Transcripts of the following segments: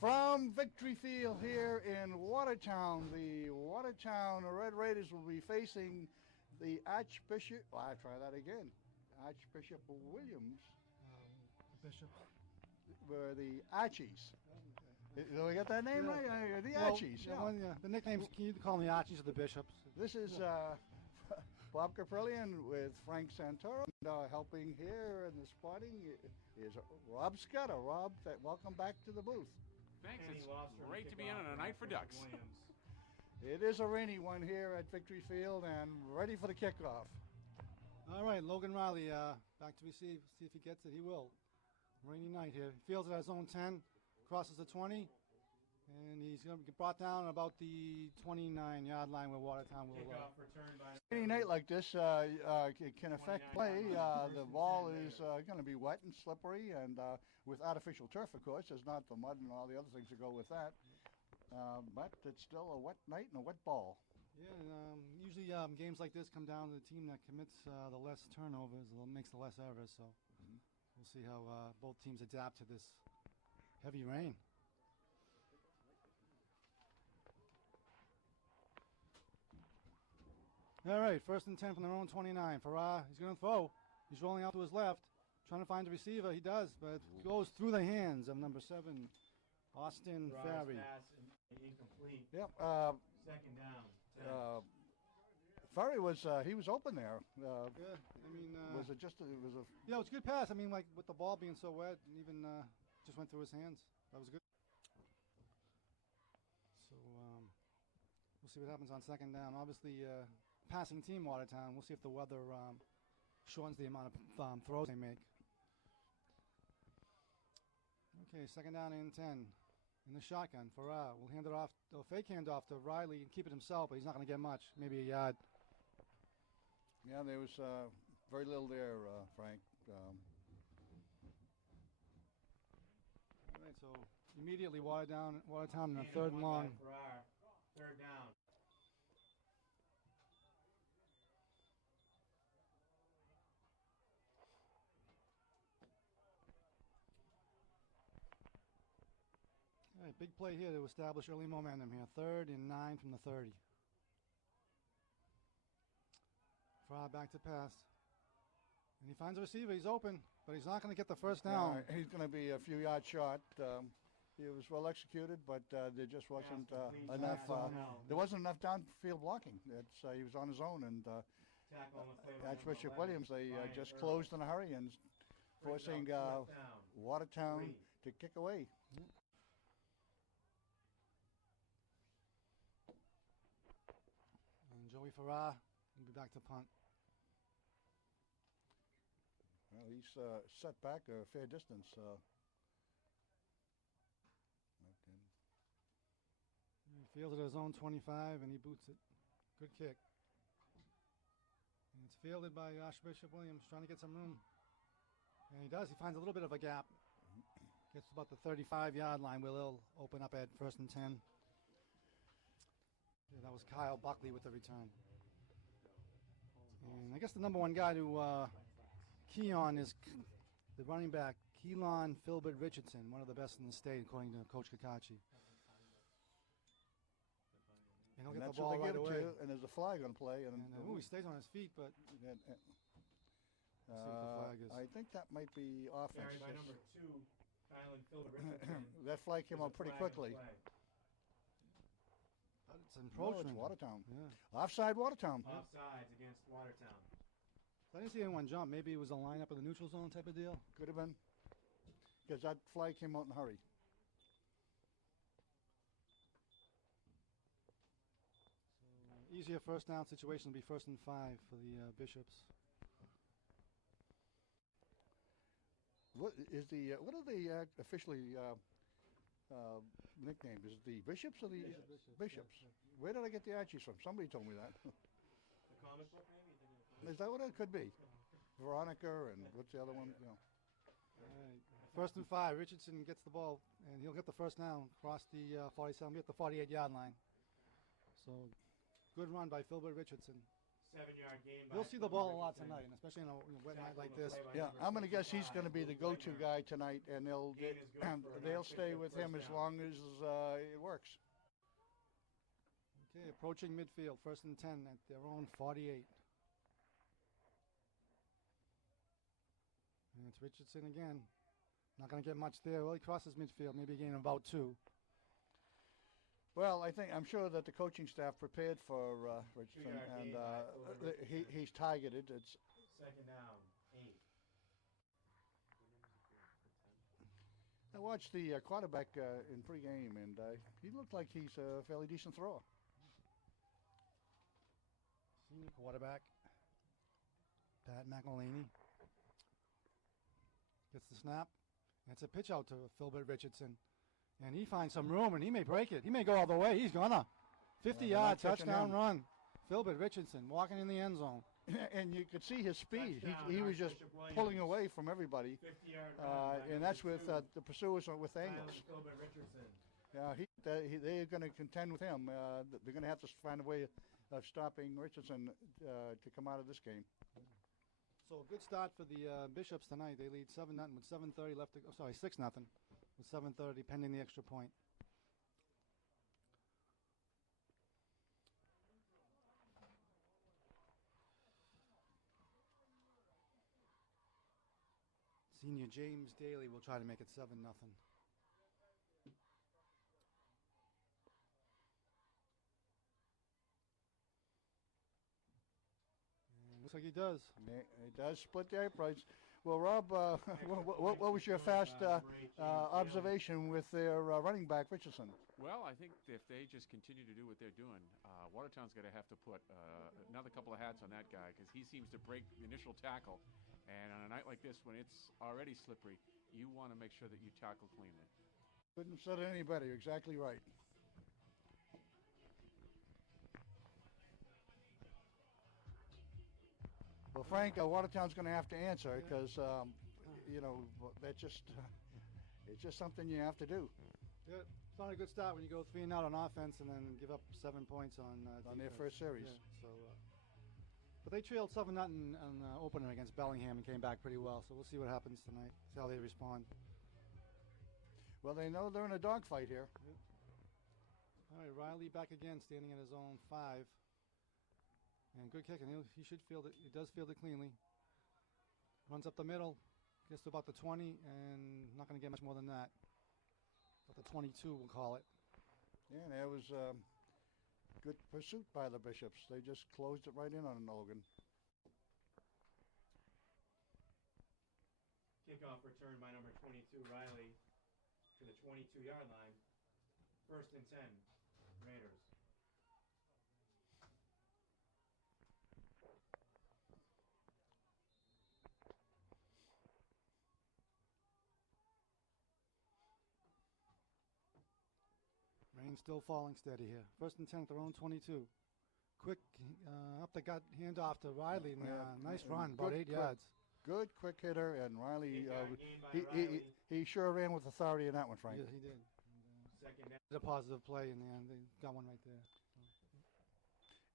From Victory Field here in Watertown, the Watertown Red Raiders will be facing the Archbishop. Well, I'll try that again. Archbishop Williams. Bishop. Were the Archies. Did I get that name right? The Archies. Yeah. The nicknames, can you call them the Archies or the Bishops? This is Bob Caprillion with Frank Santoro. And, helping here in the spotting is Rob Scudder. Rob, welcome back to the booth. Thanks. It's great to be in on a night for ducks. It is a rainy one here at Victory Field and ready for the kickoff. All right, Logan Riley back to receive. See if he gets it. He will. Rainy night here. He fields it at his own 10, crosses the 20, and he's going to get brought down about the 29-yard line where Watertown will. Rainy night like this can affect play. The ball is going to be wet and slippery, and with artificial turf, of course, there's not the mud and all the other things that go with that. But it's still a wet night and a wet ball. Yeah, and, usually games like this come down to the team that commits the less turnovers, makes the less errors. So we'll see how both teams adapt to this heavy rain. All right, 1st and 10 from their own 29. Farah, he's going to throw. He's rolling out to his left, trying to find the receiver. He does, but it goes through the hands of number 7, Austin Ferry. Pass incomplete. Yep. 2nd down. Ferry was he was open there. Yeah, I mean, was it just? It was a. Yeah, it was a good pass. I mean, like with the ball being so wet, and even just went through his hands. That was good. So we'll see what happens on 2nd down. Obviously, passing team Watertown. We'll see if the weather shortens the amount of throws they make. Okay, 2nd down and 10. In the shotgun, Farah will hand it off, a fake handoff to Riley and keep it himself, but he's not going to get much, maybe a yard. Yeah, there was very little there, Frank. All right, so immediately Watertown in a 3rd and long. 3rd down. All right, big play here to establish early momentum here. 3rd and 9 from the 30. Fry back to pass. And he finds a receiver. He's open, but he's not going to get the 1st down. He's going to be a few yards short. He was well executed, but there just wasn't enough. There wasn't enough downfield blocking. He was on his own, and Archbishop Williams, they just closed in a hurry and forcing Watertown to kick away. And Joey Farah will be back to punt. Well, he's set back a fair distance. He fields it at his own 25, and he boots it. Good kick. And it's fielded by Archbishop Williams, trying to get some room. And he does. He finds a little bit of a gap. Gets to about the 35-yard line where they'll open up at 1st and 10. Yeah, that was Kyle Buckley with the return. And I guess the number 1 guy to key on is the running back, Keelan Filbert Richardson, one of the best in the state, according to Coach Kakachi. And he'll get the ball right away. And there's a flag on play. And he stays on his feet, but let's see what the flag is. I think that might be offense. Carried by number 2, Keelan Filbert Richardson. That flag came out pretty quickly. It's encroachment. No, it's Watertown. Yeah. Offside Watertown. Offsides against Watertown. I didn't see anyone jump. Maybe it was a lineup of the neutral zone type of deal. Could have been. Because that flag came out in a hurry. So, easier 1st down situation will be 1st and 5 for the Bishops. What are the officially nicknamed? Is it the Bishops or the Bishops? Yeah. Where did I get the Archies from? Somebody told me that. The comic book, maybe? Is that what it could be? Veronica and what's the other one? You know. All right. 1st and 5. Richardson gets the ball, and he'll get the 1st down across the 47. He'll be at the 48-yard line. So, good run by Filbert Richardson. 7-yard gain by You'll see the ball a lot Richardson. tonight, and especially on a wet night Tackle like on the this. play by Yeah, number I'm going to guess he's 65, going to be the go-to Wegner. guy tonight, and they'll Gain is good for an they'll stay Archbishop with him first as down. long as it works. Okay, approaching midfield, 1st and 10 at their own 48. And it's Richardson again. Not going to get much there. Well, he crosses midfield, maybe gain about 2. Well, I'm sure that the coaching staff prepared for Richardson, 2-yard and gain by Richardson. he's targeted. It's 2nd down, 8. I watched the quarterback in pregame, and he looked like he's a fairly decent thrower. Senior quarterback, Pat McElhaney. Gets the snap. It's a pitch out to Philbert Richardson. And he finds some room, and he may break it. He may go all the way. He's gonna. 50 they're not yard catching touchdown him. run. Philbert Richardson walking in the end zone. And you could see his speed. Touchdown, He was just Archbishop Williams. pulling away from everybody, 50-yard run by and that's number with 2, the pursuers with Tyler angles. Philbert Richardson. They're going to contend with him. They're going to have to find a way of stopping Richardson to come out of this game. So a good start for the Bishops tonight. They lead 7-0 with 7:30 left. 6-0 with 7:30 pending the extra point. Senior James Daly will try to make it 7-0. Looks like he does. It does split the uprights. Well, Rob, what was your fast observation with their running back, Richardson? Well, I think if they just continue to do what they're doing, Watertown's going to have to put another couple of hats on that guy because he seems to break the initial tackle. And on a night like this, when it's already slippery, you want to make sure that you tackle cleanly. Couldn't have said it any better. You're exactly right. Well, Frank, Watertown's going to have to answer because, that's it's just something you have to do Yeah, it's not a good start when you go 3 and out on offense and then give up 7 points on their defense. first series. Yeah, but they trailed 7-0 on opener against Bellingham and came back pretty well. So we'll see what happens tonight. See how they respond. Well, they know they're in a dogfight here. All right, Riley back again, standing at his own 5. And good kicking. He should field it. He does field it cleanly. Runs up the middle, gets to about the 20, and not going to get much more than that. About the 22, we'll call it. Yeah, there was good pursuit by the Bishops. They just closed it right in on Logan. Kickoff return by number 22, Riley, to the 22-yard line. 1st and 10, Raiders. Rain still falling steady here. 1st and 10 at their own 22. Quick up the gut handoff to Riley. And, nice run, about 8 yards. Good quick hitter, and Riley, 8-yard gain by Riley. he sure ran with authority in that one, Frank. Yeah, he did. 2nd down. Did a positive play in the end. They got one right there.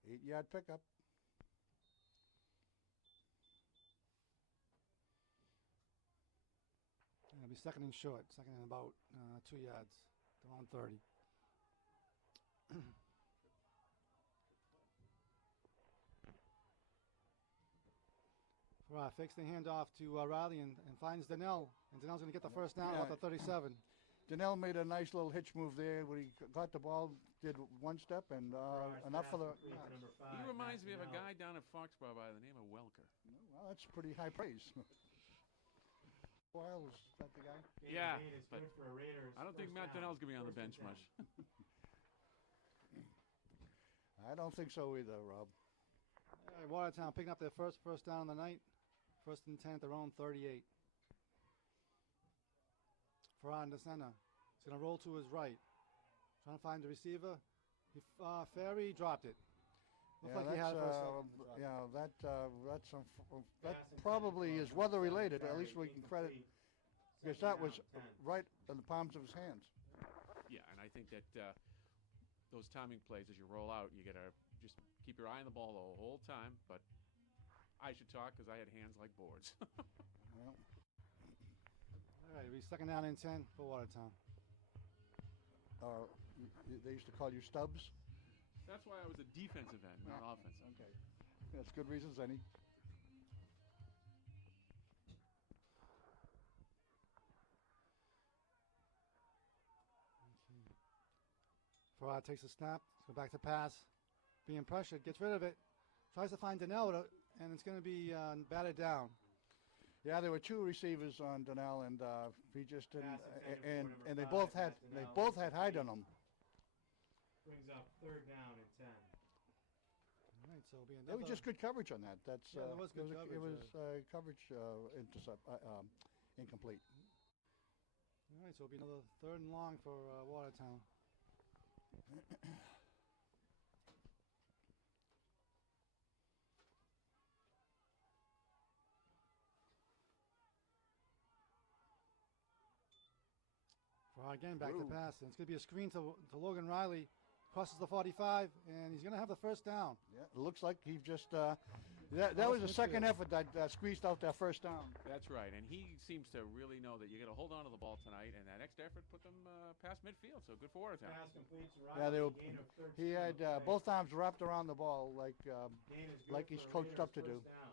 8-yard pickup. It'll be 2nd and short. 2nd and about 2 yards. Their own 30. Fakes the handoff to Riley and finds Donnell. And Donnell's going to get the first down at the 37. Donnell made a nice little hitch move there when he got the ball, did one step, and enough for the... Number 5, He reminds me of a Matt guy down at Foxborough by the name of Welker. Well, that's pretty high praise. Well, is that the guy? Gain Yeah, is but good for Raiders. I don't think First Matt down. Donnell's going to be on the 1st bench and 10. much. I don't think so either, Rob. All right, Watertown picking up their first down of the night. 1st and 10 at their own 38. Farah in the center. He's going to roll to his right. Trying to find the receiver. Ferry dropped it. Looked like he had it for a second. That probably is weather related. At least we can credit, because that was right in the palms of his hands. Yeah, and I think that those timing plays as you roll out, you got to just keep your eye on the ball the whole time. But I should talk because I had hands like boards. Well, All right, it'll be second down and 10 for Watertown. they used to call you Stubbs? That's why I was a defensive end, not offensive. Okay. That's good reasons, any. Farad takes a snap, go back to pass, being pressured, gets rid of it, tries to find Donnell, and it's going to be batted down. Yeah, there were two receivers on Donnell, and he just didn't. Pass intended for And they number both five, had Matt Donnell. they both had height on them. Brings up third down and 10. All right, so it'll be It another. was just good coverage on that. That's Yeah, there was good it coverage, was coverage incomplete. All right, so it'll be another third and long for Watertown. Again, back to Ooh. pass. And it's going to be a screen to Logan Riley. Crosses the 45, and he's going to have the first down. Yeah, it looks like he just that was the second effort that squeezed out that first down. That's right, and he seems to really know that you got to hold on to the ball tonight, and that next effort put them past midfield. So good for Watertown. Pass complete to Yeah, Riley. they were. Gain of 13 He had on the play. both arms wrapped around the ball like Gain is good like he's for coached Raiders' up to do. first down.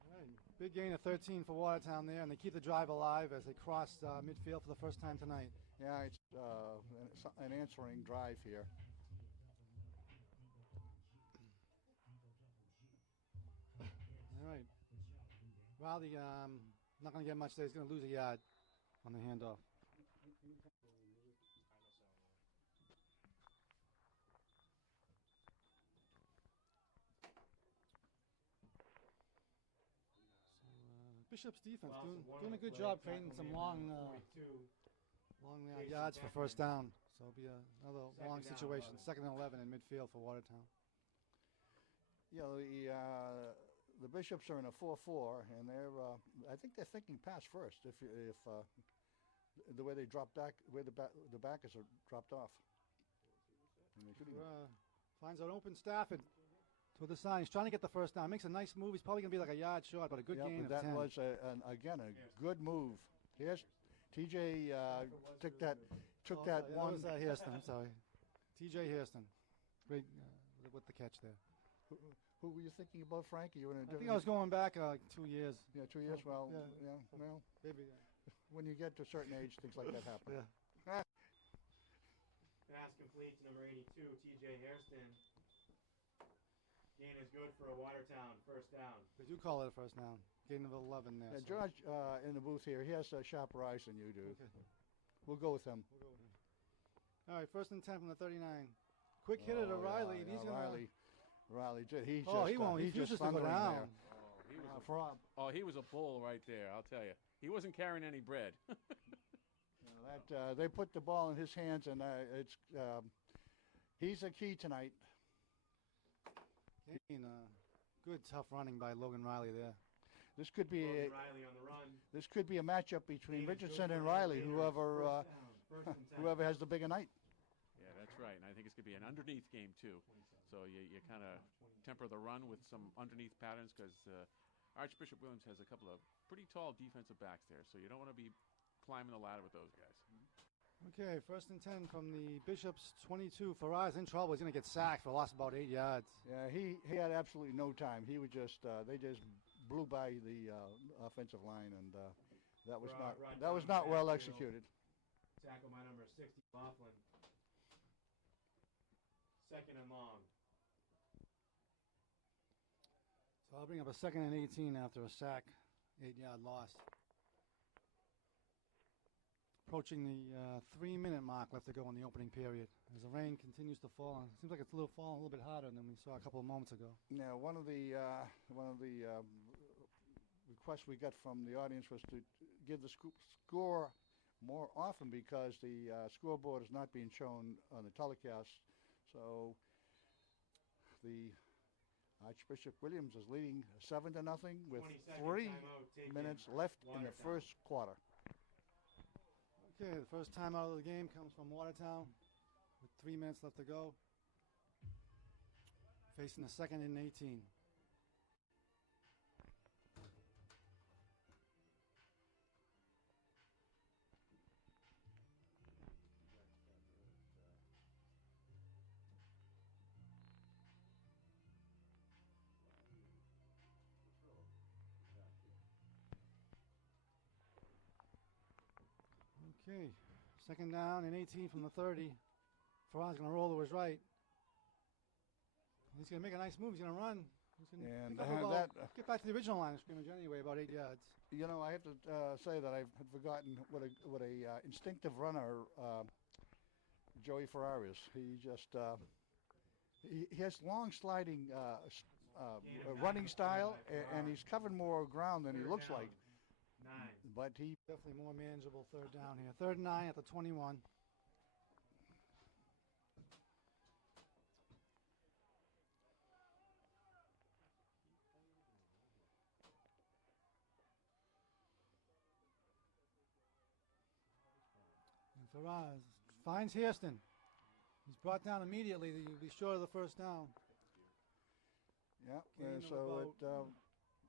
All right, big gain of 13 for Watertown there, and they keep the drive alive as they cross midfield for the first time tonight. Yeah, it's an answering drive here. All right. Riley, not going to get much there. He's going to lose a yard on the handoff. Bishop's defense Loss of one doing on a good the play. job creating Tackle some man long number 42. yards for first down. So it'll be another Second long down, situation. 11. Second and 11 in midfield for Watertown. Yeah, the Bishops are in a 4-4, and they're I think they're thinking pass first. If the way they drop back, where the backers are dropped off. And they shouldn't- Finds an open Stafford to the side. He's trying to get the first down. Makes a nice move. He's probably going to be like a yard short, but a good Yeah, gain but of that 10. was again a good move. Here's TJ took that one. That was Hairston. I'm sorry. TJ Hairston. Great with the catch there. Who were you thinking about, Frank? You were in a I think different. I was going back 2 years. Yeah, 2 years. Well, Yeah. yeah. Well, Maybe. when you get to a certain age, things like that happen. Yeah. Pass complete to number 82, TJ Hairston. Gain is good for a Watertown first down. They do call it a first down. Gain of 11 there. Yeah, so- George in the booth here. He has sharper eyes than you do. Okay. We'll go with him. We'll go with him. All right, first and 10 from the 39. Quick hitter to Riley, and he's going to. Riley, he won't. He refuses to go down. He was a bull right there. I'll tell you, he wasn't carrying any bread. They put the ball in his hands, and he's a key tonight. Good tough running by Logan Riley there. This could be Logan Riley on the run. this could be a matchup between Gain is good Richardson for and a Riley, Gainer. whoever First down. First and 10. whoever has the bigger night. Yeah, that's right. And I think it's going to be an underneath game, too. So you kind of temper the run with some underneath patterns because Archbishop Williams has a couple of pretty tall defensive backs there. So you don't want to be climbing the ladder with those guys. Okay, first and 10 from the Bishops 22. Faraz in trouble. He's going to get sacked for a loss of about 8 yards. Yeah, he had absolutely no time. He would just they just blew by the offensive line, and that was not well executed. Tackle by number 60, Laughlin. Second and long. So I'll bring up a second and 18 after a sack, 8-yard loss. Approaching the 3-minute mark left to go in the opening period as the rain continues to fall. It seems like it's falling a little bit harder than we saw a couple of moments ago. Now, one of the requests we got from the audience was to give the score more often because the scoreboard is not being shown on the telecast. So the Archbishop Williams is leading 7-0 with 20-second 3 timeout taken. minutes left in the Watertown. first quarter. Okay, the first time out of the game comes from Watertown with 3 minutes left to go. facing the 2nd and 18. Okay, 2nd down and 18 from the 30. Farah's going to roll to his right. He's going to make a nice move. He's going to run. He's going And to get back to the original line of scrimmage anyway, about 8 yards. You know, I have to say that I've forgotten what a instinctive runner Joey Ferrari is. He just he has long sliding running style, and he's covered more ground than he looks like. 9. But he Definitely more manageable 3rd down here. 3rd and 9 at the 21. And Faraz finds Hairston. He's brought down immediately. He'll be short of the 1st down. yeah. Gain of So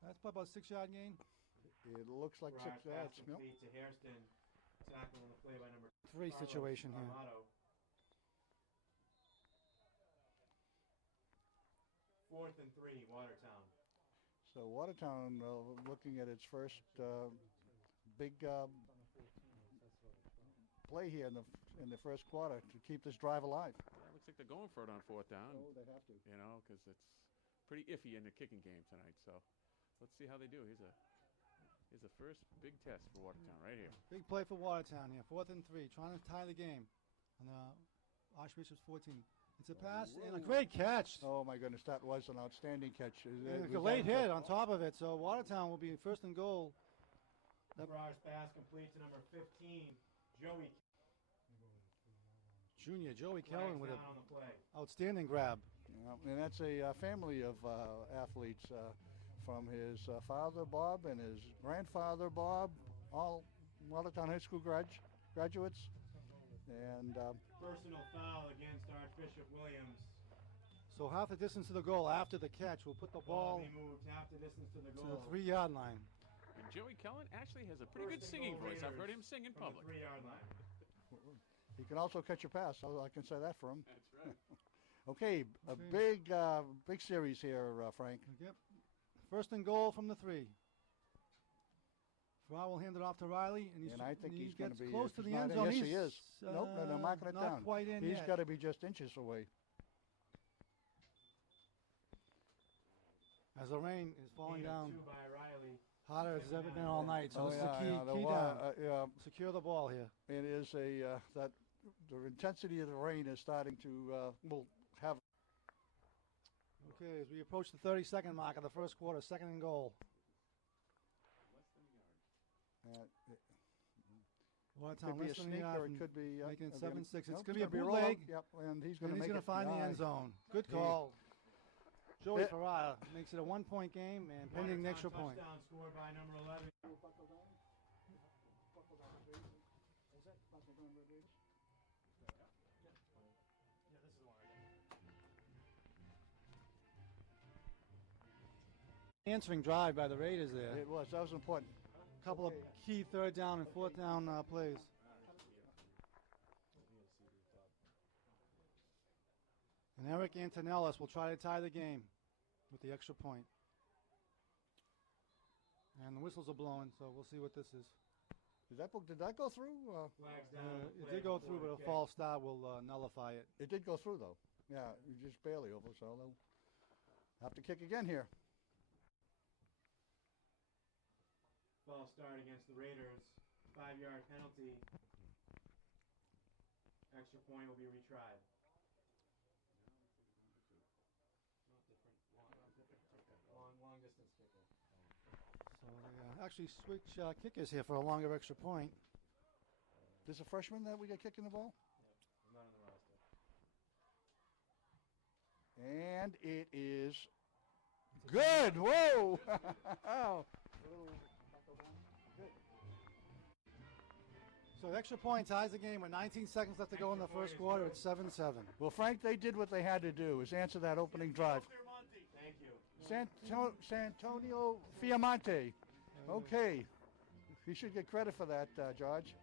That's probably about a 6-yard gain. it looks like 6 Farrar yards. pass Yep. complete to Hairston. Tackle on the play by number 3 Carlos situation here. Armato. 4th and 3, Watertown. So Watertown looking at its first big play here in the first quarter to keep this drive alive. Yeah, looks like they're going for it on 4th down. Oh, they have to. You know, because it's pretty iffy in the kicking game tonight. So let's see how they do. Here's the first big test for Watertown right here. Big play for Watertown here. 4th and 3, trying to tie the game on the Archbishop's 14. It's a pass and a great catch. Oh my goodness, that was an outstanding catch. And a late hit on top of it. So Watertown will be 1st and goal. Farrar's pass complete to number 15, Joey. Junior Joey Flags Kellen with down an on the play. outstanding grab. Yeah, and that's a family of athletes from his father Bob and his grandfather Bob, all Watertown High School graduates. And Personal foul against Archbishop Williams. So half the distance to the goal after the catch will put the Ball ball be moved half the distance to the to goal. the 3-yard line. And Joey Kellen actually has a pretty good First and singing goal voice. I've heard Raiders him sing in from public. the 3-yard line. he can also catch a pass. I can say that for him. That's right. Okay, a big series here, Frank. Yep. 1st and goal from the 3. Farrar will hand it off to Riley, and I think he's going to gets be close if to he's the not end in- zone. Yes, He's, he is. Nope, no, marking it not down. quite in He's yet. got to be just inches away. As the rain is falling Gain of down 2 by Riley. hotter as it's ever been all night. So Oh, this is the key down. yeah, Secure the ball here. it is that the intensity of the rain is starting to will have. Okay, as we approach the 30-second mark of the first quarter, 2nd and goal. It Watertown could be a less than sneak yard or it from could be making it again, 7-6. It's nope, going to be a roll bootleg, out. Yep, and he's going and to he's make going to find the end zone. Good call. Joey Yeah. Farrar makes it a 1-point game and pending the extra Watertown point. touchdown scored by number 11. Answering drive by the Raiders there. It was. That was important. A couple of key 3rd down and 4th down plays. And Eric Antonellis will try to tie the game with the extra point. And the whistles are blowing, so we'll see what this is. Did that go through? Flags down on the It play did go before through, but the a kick. false start will nullify it. It did go through though. Yeah, just barely over. So they'll have to kick again here. False start against the Raiders. 5-yard penalty. Extra point will be retried. Long distance kicker. So they actually switch kickers here for a longer extra point. There's a freshman that we got kicking the ball, I'm not on the roster. and it is good. Whoa! So the extra point ties the game with 19 seconds left to go in the first quarter. It's 7-7. Well, Frank, they did what they had to do, is answer that opening drive. Thank you. Santonio Fiamonte. Okay. You should get credit for that, George.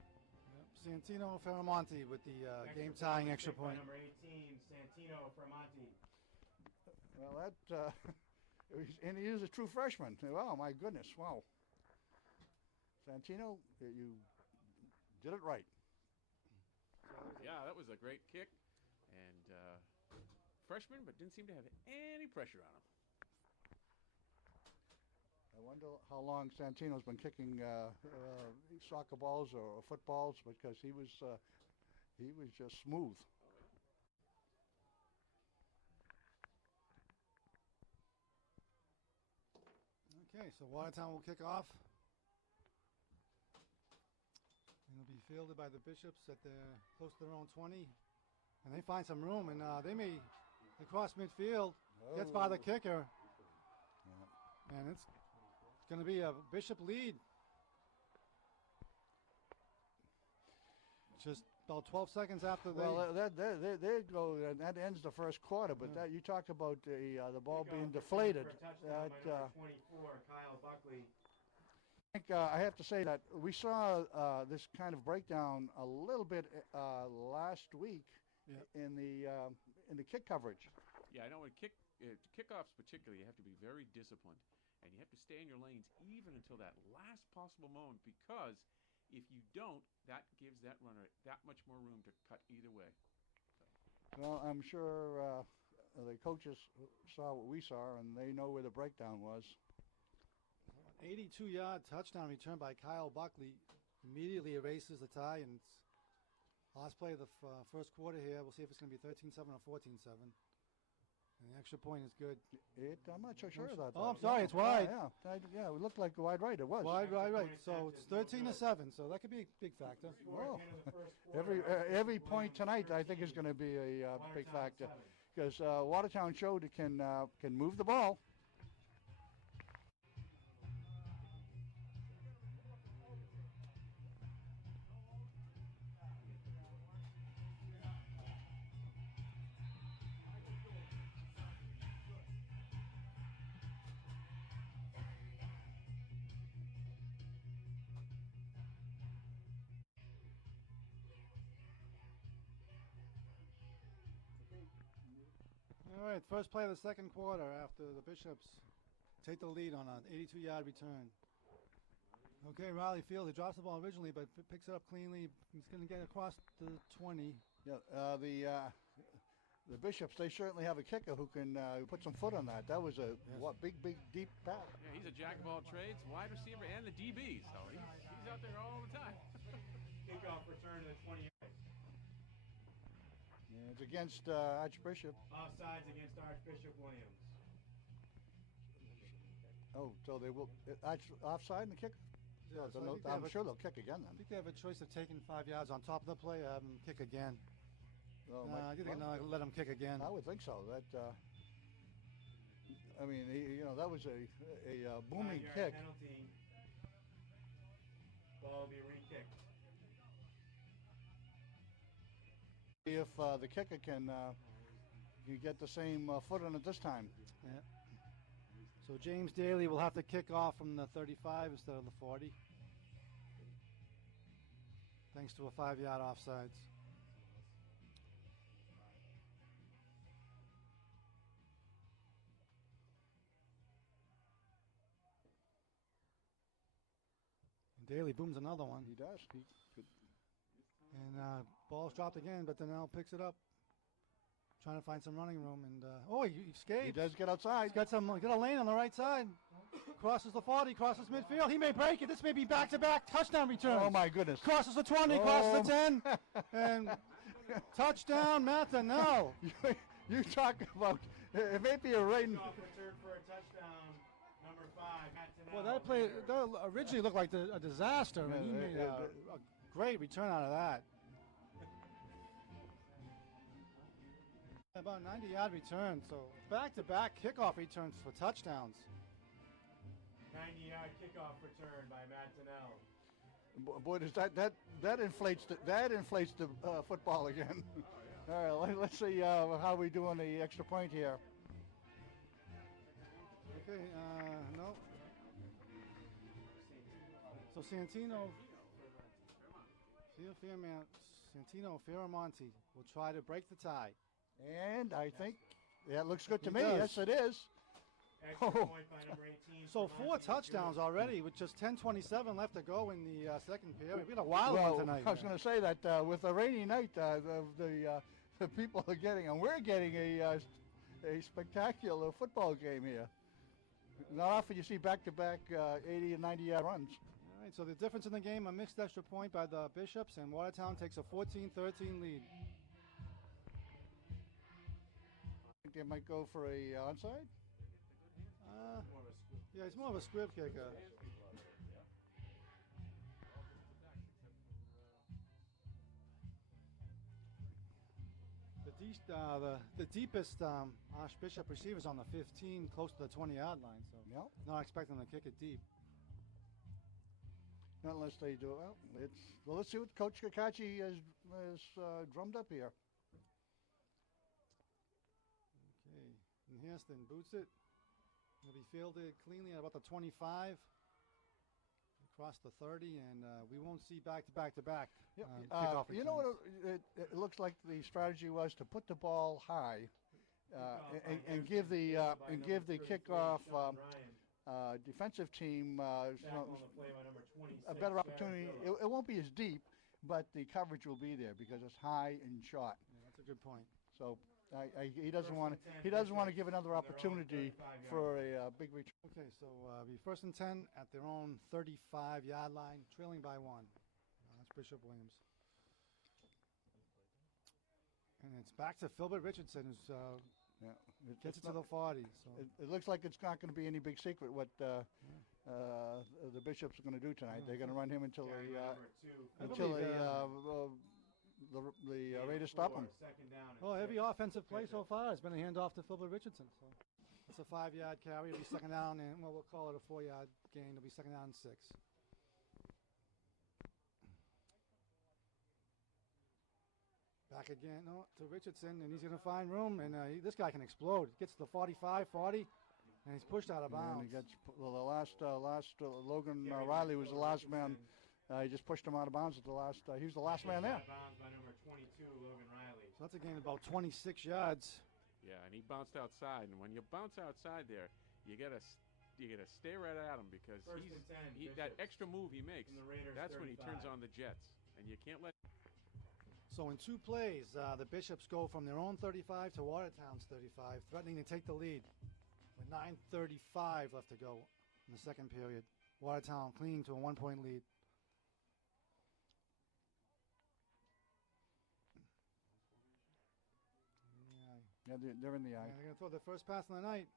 Yep. Santino Ferramonte with the game-tying extra point. Number 18, Santino Ferramonte. Well, that and he is a true freshman. Oh my goodness! Wow. Santino, you did it right. Yeah, that was a great kick, and freshman, but didn't seem to have any pressure on him. I wonder how long Santino's been kicking soccer balls or footballs, because he was just smooth. Okay, so Watertown will kick off. And it'll be fielded by the Bishops at close to their own 20. And they find some room, and they cross midfield, gets by the kicker. Yeah. And it's going to be a Bishop lead. Just about 12 seconds after they... Well, they go, and that ends the first quarter. But that, you talk about the ball being deflated. Touchdown by number 24, Kyle Buckley. I have to say that we saw this kind of breakdown a little bit last week in the kick coverage. Yeah, I know in kickoffs particularly, you have to be very disciplined, and you have to stay in your lanes even until that last possible moment, because if you don't, that gives that runner that much more room to cut either way. Well, I'm sure the coaches saw what we saw, and they know where the breakdown was. 82-yard touchdown return by Kyle Buckley immediately erases the tie, and it's last play of the first quarter here. We'll see if it's going to be 13-7 or 14-7. And the extra point is good. I'm not so sure about that. Oh, I'm sorry, it's wide. Yeah, it looked like a wide right. It was. Wide right. So it's 13-7, so that could be a big factor. Oh. Every point tonight, I think, is going to be a big factor, because Watertown showed it can move the ball. All right, first play of the second quarter after the Bishops take the lead on an 82-yard return. Okay, Riley Field, he drops the ball originally, but picks it up cleanly. He's going to get across the 20. Yeah, the Bishops, they certainly have a kicker who can put some foot on that. That was a big, deep pass. Yeah, he's a jack of all trades, wide receiver, and the DB, so he's out there all the time. Kickoff return to the 20-yard. Yeah, it's against Archbishop. Offsides against Archbishop Williams. Oh, so they will offside in the kick? Yeah, so I'm sure they'll kick again I then. think they have a choice of taking 5 yards on top of the play or have them kick again. I think they're going to let them kick again. I would think so. That I mean, that was a booming 5-yard kick. Penalty. Ball will be re-kicked. If the kicker can get the same foot on it this time. Yeah. So James Daly will have to kick off from the 35 instead of the 40. Thanks to a 5-yard offsides. Daly booms another one. He does. And ball's dropped again, but then now picks it up. Trying to find some running room, and he escapes. He does get outside. He's got a lane on the right side. Crosses the 40, crosses midfield. He may break it. This may be back-to-back touchdown returns. Oh my goodness! Crosses the 20, crosses the 10, and touchdown, Mathanel. You talk about it may be a rain. Kickoff return for a touchdown. Number 5, Mattanello. Well, that originally looked like a disaster, and he made a great return out of that. About 90-yard return, so back-to-back kickoff returns for touchdowns. 90-yard kickoff return by Mattanello. Boy, does that inflates the football again. All right, let's see how we do on the extra point here. Okay, no. So Santino Fioramonti will try to break the tie. And I think that looks good to He me. does. Yes, it is. Extra point by number 18. So for 4 Monty touchdowns Jr. already with just 10:27 left to go in the second period. We had a wild one tonight. I was going to say that with a rainy night, the people are getting, and we're getting a spectacular football game here. Not often you see back-to-back 80 and 90-yard runs. All right, so the difference in the game, a missed extra point by the Bishops, and Watertown takes a 14-13 lead. I think they might go for a onside. Yeah, he's more of a squib kicker. The deepest Archbishop receiver's on the 15, close to the 20-yard line, so No, not expecting to kick it deep. not unless they do. Well, let's see what Coach Kakachi has drummed up here. Okay, and Hairston boots it. It'll be fielded cleanly at about the 25, across the 30, and we won't see back-to-back. Yep. Kickoff You know what returns. it looks like the strategy was to put the ball high and give the kickoff defensive team Tackle on the play by number 26, a better Barrett opportunity. Phillips. It won't be as deep, but the coverage will be there because it's high and short. Yeah, that's a good point. So he doesn't want to give another opportunity for a big return. Okay, so be 1st and 10 at their own 35-yard line, trailing by 1. That's Bishop Williams. And it's back to Philbert Richardson, who's gets it to the 40. So It looks like it's not going to be any big secret what the Bishops are going to do tonight. They're going to run him until Carry by number 2. the Raiders stop him. Second down and well, every 6. offensive play so far has been a handoff to Philbert Richardson. So it's a 5-yard carry. It'll be second down, and we'll call it a 4-yard gain. It'll be second down and 6. Back again to Richardson, and he's going to find room, and this guy can explode. Gets to the 45, 40, and he's pushed out of bounds. And he gets the last Logan Riley was the last man. He just pushed him out of bounds at the last. He was the last man there. Out of bounds by number 22, Logan Riley. So that's a gain of about 26 yards. Yeah, and he bounced outside, and when you bounce outside there, you gotta stay right at him because First and 10, that Bishops. extra move he makes. From the Raiders' That's when he turns 35. on the Jets, and you can't let. So in 2 plays, the Bishops go from their own 35 to Watertown's 35, threatening to take the lead. With 9:35 left to go in the second period. Watertown clinging to a 1-point lead. Yeah, they're in the eye. And they're going to throw their first pass of the night.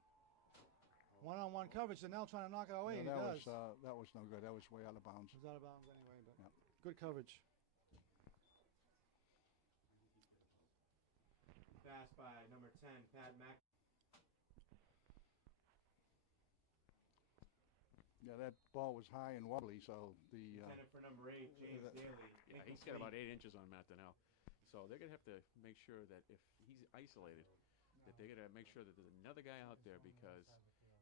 One-on-one coverage. They're now trying to knock it away. Yeah, and he does. that was no good. That was way out of bounds. It was out of bounds anyway, but Yep. good coverage. Pass by number 10, Pat Mack. Yeah, that ball was high and wobbly, so the Intended for number 8, James Daly. Yeah, he's got about 8 inches on Matt Donnell. So they're going to have to make sure that if he's isolated, that they're going to make sure that there's another guy out there because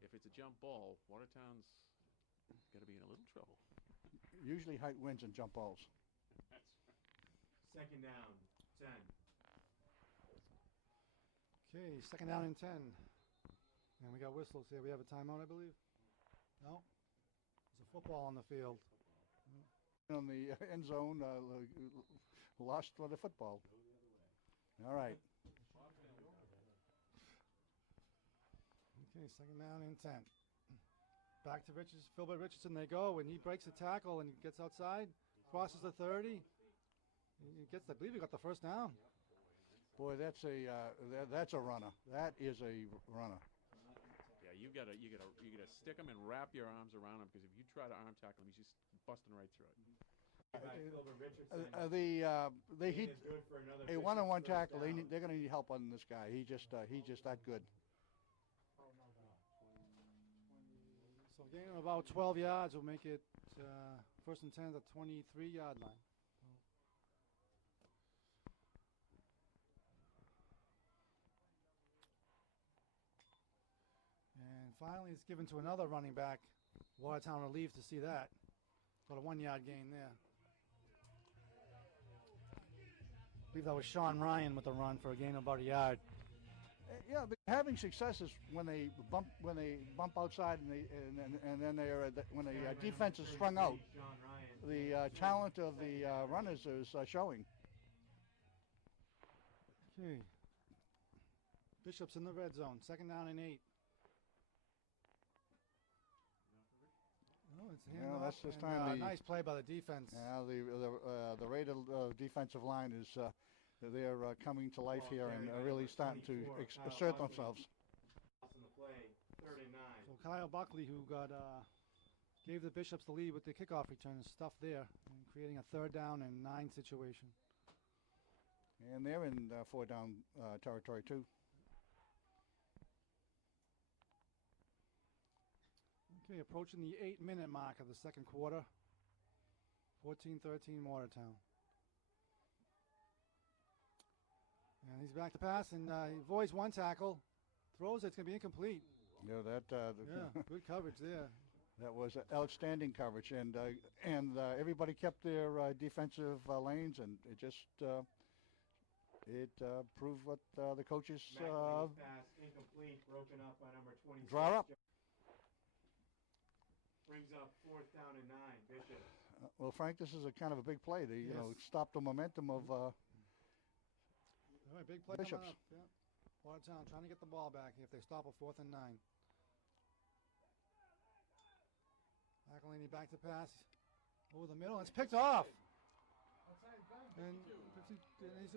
if it's a jump ball, Watertown's going to be in a little trouble. usually height wins in jump balls. Second down, 10. Okay, second down and 10. And we got whistles here. We have a timeout, I believe. No? There's a football on the field. On the end zone, lost for the football. All right. Okay, second down and 10. Back to Philbert Richardson they go, and he breaks the tackle and gets outside, crosses the 30. He gets, I believe he got the first down. Boy, that's a runner. That is a runner. Yeah, you gotta stick him and wrap your arms around him because if you try to arm tackle him, he's just busting right through it. By Philbert Richardson. They Gain heat is good for another a Bishop's one-on-one first tackle. down. They're going to need help on this guy. He's just that good. So gain of about 12 yards will make it First and 10 at the 23-yard line. And finally, it's given to another running back. Watertown relieved to see that. About a 1-yard gain there. I believe that was Sean Ryan with the run for a gain of about a yard. Yeah, but having success is when they bump outside and then when the defense is strung out. The talent of the runners is showing. Okay. Bishop's in the red zone. 2nd down and 8. Oh, it's Yeah, that's this and, time nice play by the defense. Yeah, the Raider defensive line is they're coming to life here and really starting to assert themselves. So Kyle Buckley, who gave the Bishops the lead with the kickoff return, is stuffed there and creating a 3rd down and 9 situation. And they're in 4-down territory too. Okay, approaching the 8-minute mark of the second quarter. 14-13 Watertown. And he's back to pass, and he avoids one tackle. Throws it, it's going to be incomplete. Yeah, Yeah, good coverage there. that was outstanding coverage, and everybody kept their defensive lanes, and it just proved what the coaches pass incomplete, broken up by number 26. draw up. Brings up 4th down and 9. Bishop. Well, Frank, this is a kind of a big play. They stop the momentum of. All right, big play Bishops. coming up. Yeah. Watertown trying to get the ball back if they stop a 4th and 9. McElhaney back to pass over the middle. It's picked off. And he's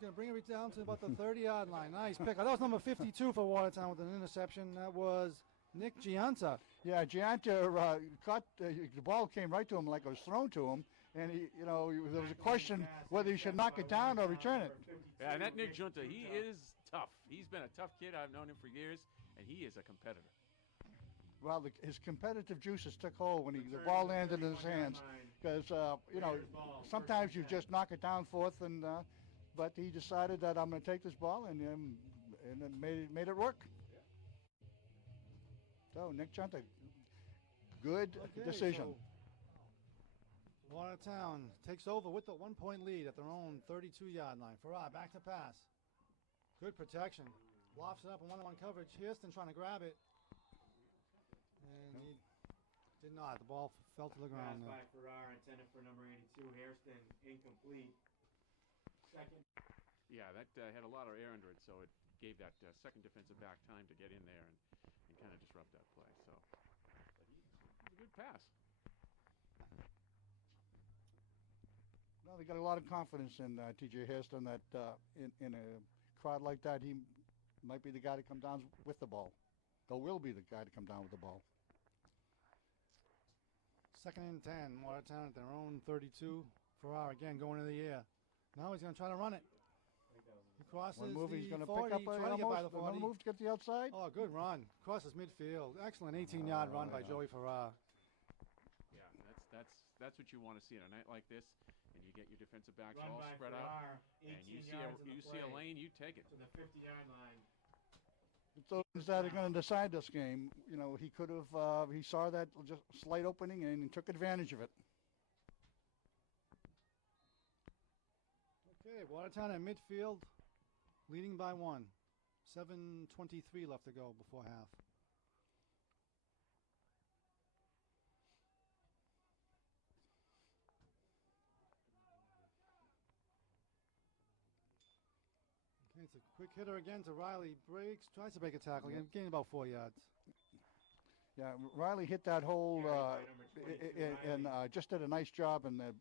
going to bring it down to about the 30-yard line. Nice pick. That was number 52 for Watertown with an interception. That was Nick Gianta. Yeah, Gianta caught the ball came right to him like it was thrown to him, and there was a question whether he should knock it down or return it. Yeah, and that Nick Junta, he is tough. He's been a tough kid. I've known him for years, and he is a competitor. Well, his competitive juices took hold when the ball landed in his hands, because sometimes you just knock it down 4th, and but he decided that I'm going to take this ball and then made it work. So Nick Junta, good decision. So Watertown takes over with the 1-point lead at their own 32-yard line. Farrar back to pass. Good protection. Lofts it up in 1-on-1 coverage. Hairston trying to grab it. And he did not. The ball fell to the ground. Pass by Farrar intended for number 82. Hairston incomplete. Second. Yeah, that had a lot of air under it, so it gave that second defensive back time to get in there and kind of disrupt that play. So, but it was a good pass. Well, they got a lot of confidence in T.J. Hairston that in a crowd like that, he might be the guy to come down with the ball. Or will be the guy to come down with the ball. 2nd and 10. Watertown at their own 32. Farrar again going to the air. Now he's going to try to run it. He crosses One move, the he's going to 40, pick up trying to get by the 40. another move to get the outside. Oh, good run. Crosses midfield. Excellent 18-yard run by Joey Farrar. Yeah, that's what you want to see on a night like this, and you get your defensive backs Run all by spread out, Farrar, and 18 you yards in the see a play lane, you take it. to the 50-yard line. Those that are going to decide this game, he could have. He saw that just slight opening and took advantage of it. Okay, Watertown at midfield, leading by 1. 7:23 left to go before half. Okay, it's a quick hitter again to Riley. Breaks, tries to break a tackle again, gained about 4 yards. Yeah, Riley hit that hole and just did a nice job in the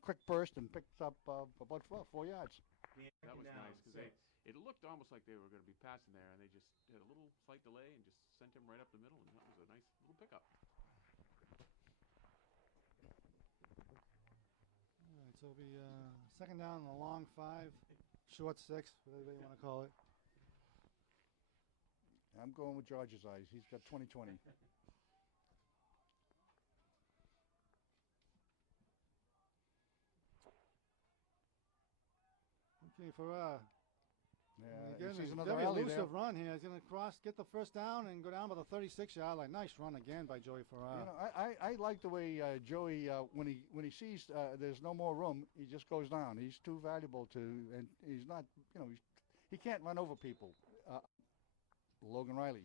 quick burst and picked up about 4 yards. That was nice because it looked almost like they were going to be passing there, and they just had a little slight delay and just sent him right up the middle, and that was a nice little pickup. All right, so it'll be 2nd down and a long 5, short 6, whatever you want to call it. I'm going with George's eyes. He's got 20/20. Okay, Farrar. Yeah, Again, he sees a another very alley there. elusive run here. He's going to cross, get the first down, and go down by the 36-yard line. Nice run again by Joey Farrar. You know, I like the way Joey, when he sees there's no more room, he just goes down. He's too valuable to, and he's not, he can't run over people. Logan Riley.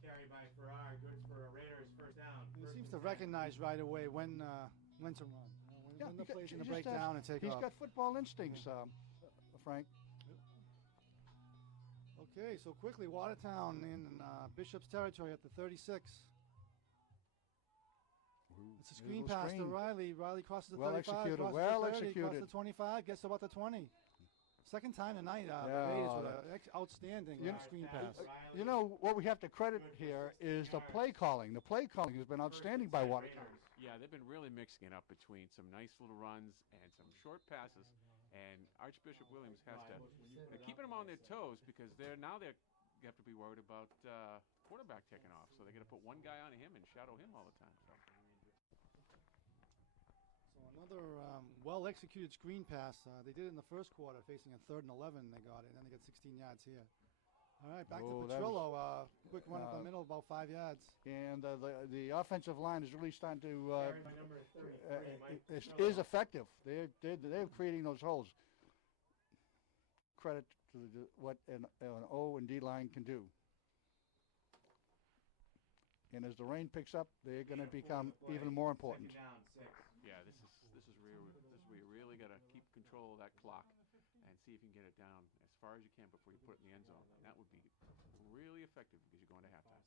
Carry by Farrar, good for a Raiders first down. He First seems and to 10. recognize right away when to run. When the play's going to break down and take He's off. got football instincts, Frank. Okay, so quickly, Watertown in Bishop's territory at the 36. It's a screen pass to Riley. Riley crosses the 35. Executed. Crosses Well the 30, executed. crosses the 25, gets to about the 20. Second time tonight, the Yeah, Raiders with an outstanding screen pass. You know, what we have to credit here is the play calling. The play calling has been outstanding by Watertown. Yeah, they've been really mixing it up between some nice little runs and some short passes. And Archbishop Williams has to they're keeping them on their toes because they have to be worried about quarterback taking off. So they're going to put one guy on him and shadow him all the time. So another well-executed screen pass. They did it in the first quarter, facing a 3rd and 11. They got it, and then they got 16 yards here. All right, back to Petrillo. Quick run up the middle, about 5 yards. And the offensive line is really starting to Carry by number 33, Mike is effective. They're creating those holes. Credit to what an O and D line can do. And as the rain picks up, they're going to become even more important. Second down, 6. Yeah, this is where you really got to keep control of that clock and see if you can get it down as far as you can before you put it in the end zone. And that would be really effective because you're going to halftime.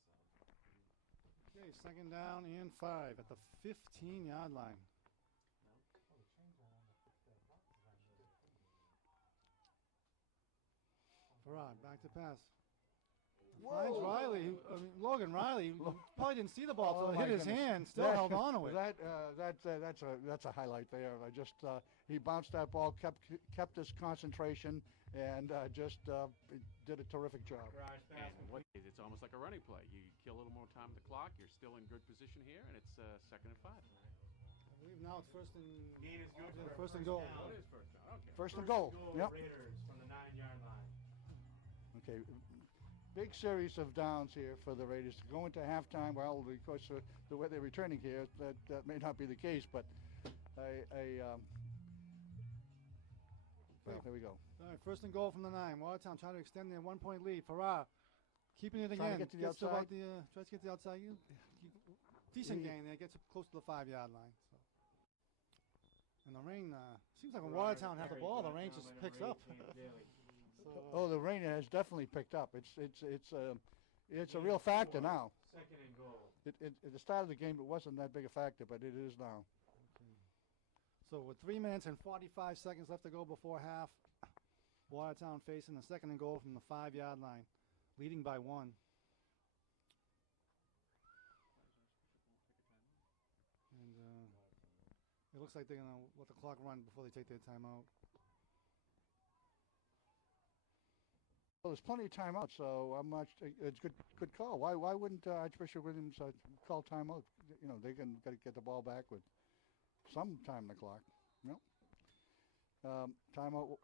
Okay, second down and 5 at the 15-yard line. Farrar, back to pass. Finds Riley. Logan Riley probably didn't see the ball, so it hit his hand. Still held on to it. That's a highlight there. He bounced that ball, kept his concentration, and did a terrific job. Garage pass. And it's almost like a running play. You kill a little more time on the clock. You're still in good position here, and it's 2nd and 5. I believe now it's first and Gain is good for a first and goal. down. What is first down? Okay. First and goal. Yep. Raiders from the 9-yard line. Okay. Big series of downs here for the Raiders. Going to halftime, well, of course, the way they're returning here, that may not be the case, but well, there we go. All right, first and goal from the 9. Watertown trying to extend their 1-point lead. Farrar keeping it Trying again. to get to the outside. Tries to get to the outside. Decent gain there. Gets close to the 5-yard line. So. And the rain seems like when Watertown has the ball, the rain just picks up. Oh, the rain has definitely picked up. It's a real factor now. Second and goal. At the start of the game, it wasn't that big a factor, but it is now. Okay. So with 3 minutes and 45 seconds left to go before half, Watertown facing the second and goal from the 5-yard line, leading by 1. And it looks like they're going to let the clock run before they take their timeout. Well, there's plenty of timeouts, so I'm not. It's good call. Why wouldn't Archbishop Williams call timeout? You know, they can got to get the ball back with some time on the clock. Timeout,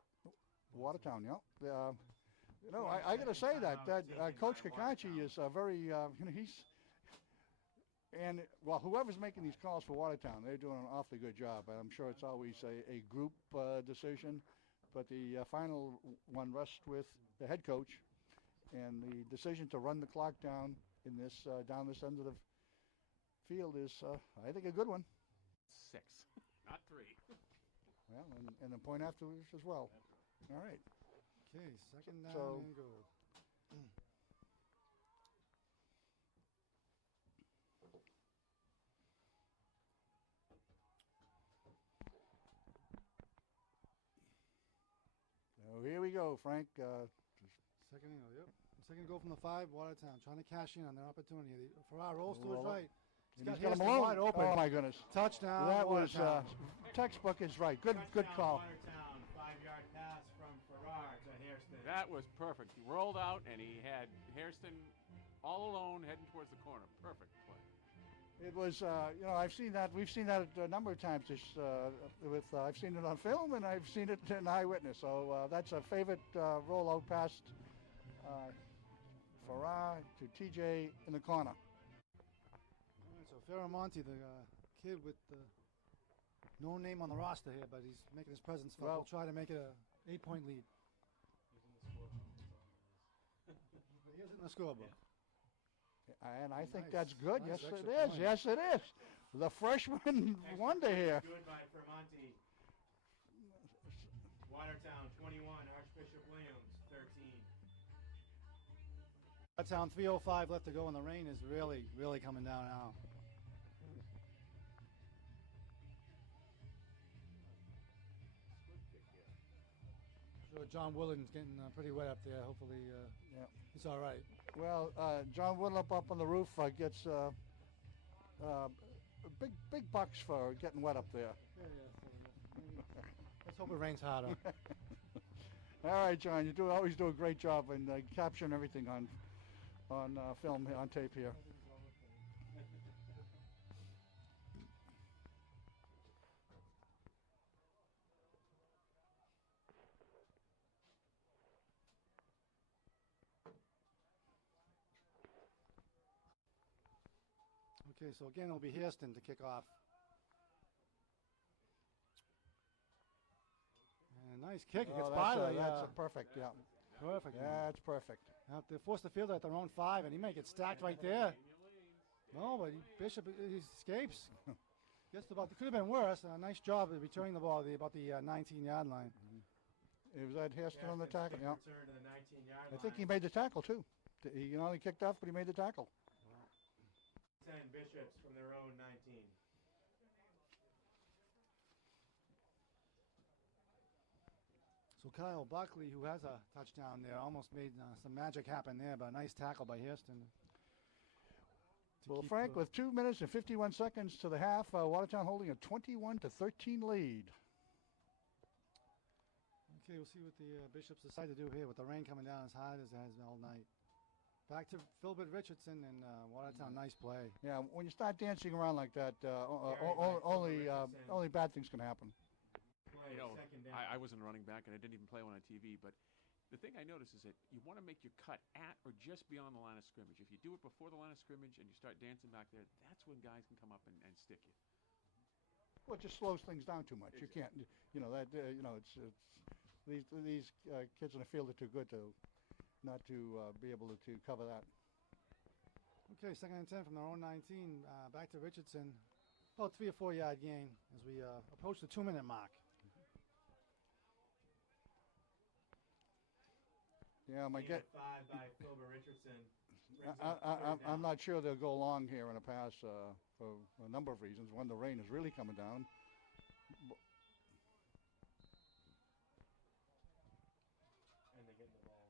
Watertown. You know, I got to say that Coach Kakachi is very. He's and well, whoever's making these calls for Watertown, they're doing an awfully good job. I'm sure it's always a group decision. But the final one rests with the head coach, and the decision to run the clock down in this down this end of the field is, I think, a good one. 6, not 3. Well, and the point afterwards as well. All right. Okay, second down and goal. Here we go, Frank. Second and goal, yep. Second goal from the 5, Watertown trying to cash in on their opportunity. Farrar rolls to his right. He's got him alone. Wide open. Oh my goodness! Touchdown. That was Watertown. textbook is right. Good call. Watertown, 5-yard pass from Farrar to Hairston. That was perfect. He rolled out, and he had Hairston all alone heading towards the corner. Perfect play. It was, I've seen that. We've seen that a number of times. I've seen it on film and I've seen it in eyewitness. So that's a favorite rollout past Farrar to TJ in the corner. All right, so Ferramonte, the kid with no name on the roster here, but he's making his presence felt. Well, We'll try to make it a 8-point lead. But he is in the scorebook. And I think Nice. that's good. Nice Yes, extra it is. point. Yes, it is. The freshman wonder here. Good by Fermonte. Watertown 21, Archbishop Williams 13. Watertown 3:05 left to go, and the rain is really, really coming down now. Sure, John Willen's getting pretty wet up there. Hopefully, Yeah. he's all right. Well, John Woodlop up on the roof gets big bucks for getting wet up there. Yeah. Let's hope it rains harder. All right, John, you always do a great job in capturing everything on film, on tape here. Okay, so again, it'll be Hairston to kick off. And a nice kick. It gets by the... That's perfect, yeah. Perfect. That's perfect. Now they force the fielder at their own 5, and he may get stacked right there. No, but Bishop he escapes. Gets about. It could have been worse. A nice job of returning the ball about the 19-yard line. It was Ed Hairston on the tackle, yeah. Return to the 19-yard line. I think he made the tackle, too. He not only kicked off, but he made the tackle. 10 Bishops from their own 19. So Kyle Buckley, who has a touchdown there, almost made some magic happen there, but a nice tackle by Hairston. Well, Frank, with 2 minutes and 51 seconds to the half, Watertown holding a 21-13 lead. Okay, we'll see what the Bishops decide to do here with the rain coming down as hard as it has been all night. Back to Philbert Richardson and Watertown. Nice play. Yeah, when you start dancing around like that, only bad things can happen. You know, I wasn't running back, and I didn't even play one on TV, but the thing I noticed is that you want to make your cut at or just beyond the line of scrimmage. If you do it before the line of scrimmage and you start dancing back there, that's when guys can come up and stick you. Well, it just slows things down too much. You can't, it's these kids in the field are too good not to be able to cover that. Okay, 2nd and 10 from their own 19. Back to Richardson. About 3 or 4 yard gain as we approach the 2-minute mark. Yeah, Gain of 5 by Philbert Richardson. I'm not sure they'll go long here in a pass for a number of reasons. One, the rain is really coming down. And they get the ball.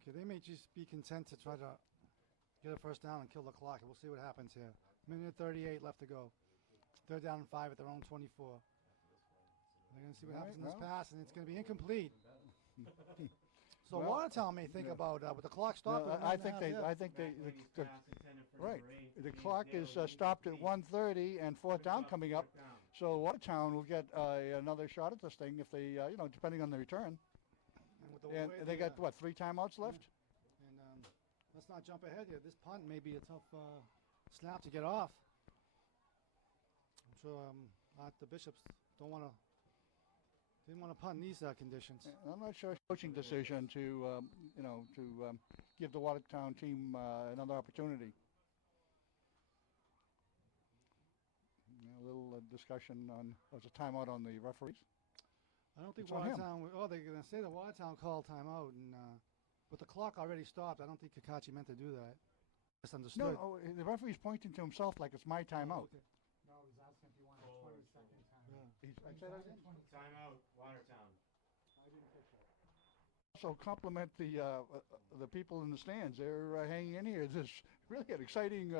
Okay, they may just be content to try to get a first down and kill the clock. We'll see what happens here. 1:38 left to go. 3rd down and 5 at their own 24. They're going to see what happens in this pass, and it's going to be incomplete. So Watertown may think about with the clock stopped. I think the clock is stopped at 1:30 and 4th down coming up. So Watertown will get another shot at this thing if they, depending on the return. And they got, 3 timeouts left? And let's not jump ahead here. This punt may be a tough snap to get off. I'm sure the Bishops didn't want to punt in these conditions. I'm not sure it's a coaching decision to give the Watertown team another opportunity. A little discussion on was a timeout on the referees. I don't think It's on him. Watertown. Oh, they're going to say that Watertown called timeout, and but the clock already stopped. I don't think Kakachi meant to do that. Misunderstood. No, the referee's pointing to himself like it's my timeout. Okay. No, he's asking if you want a 20-second time. Yeah. Say that again? Timeout, Watertown. I didn't catch that. Also compliment the people in the stands. They're hanging in here. This is really an exciting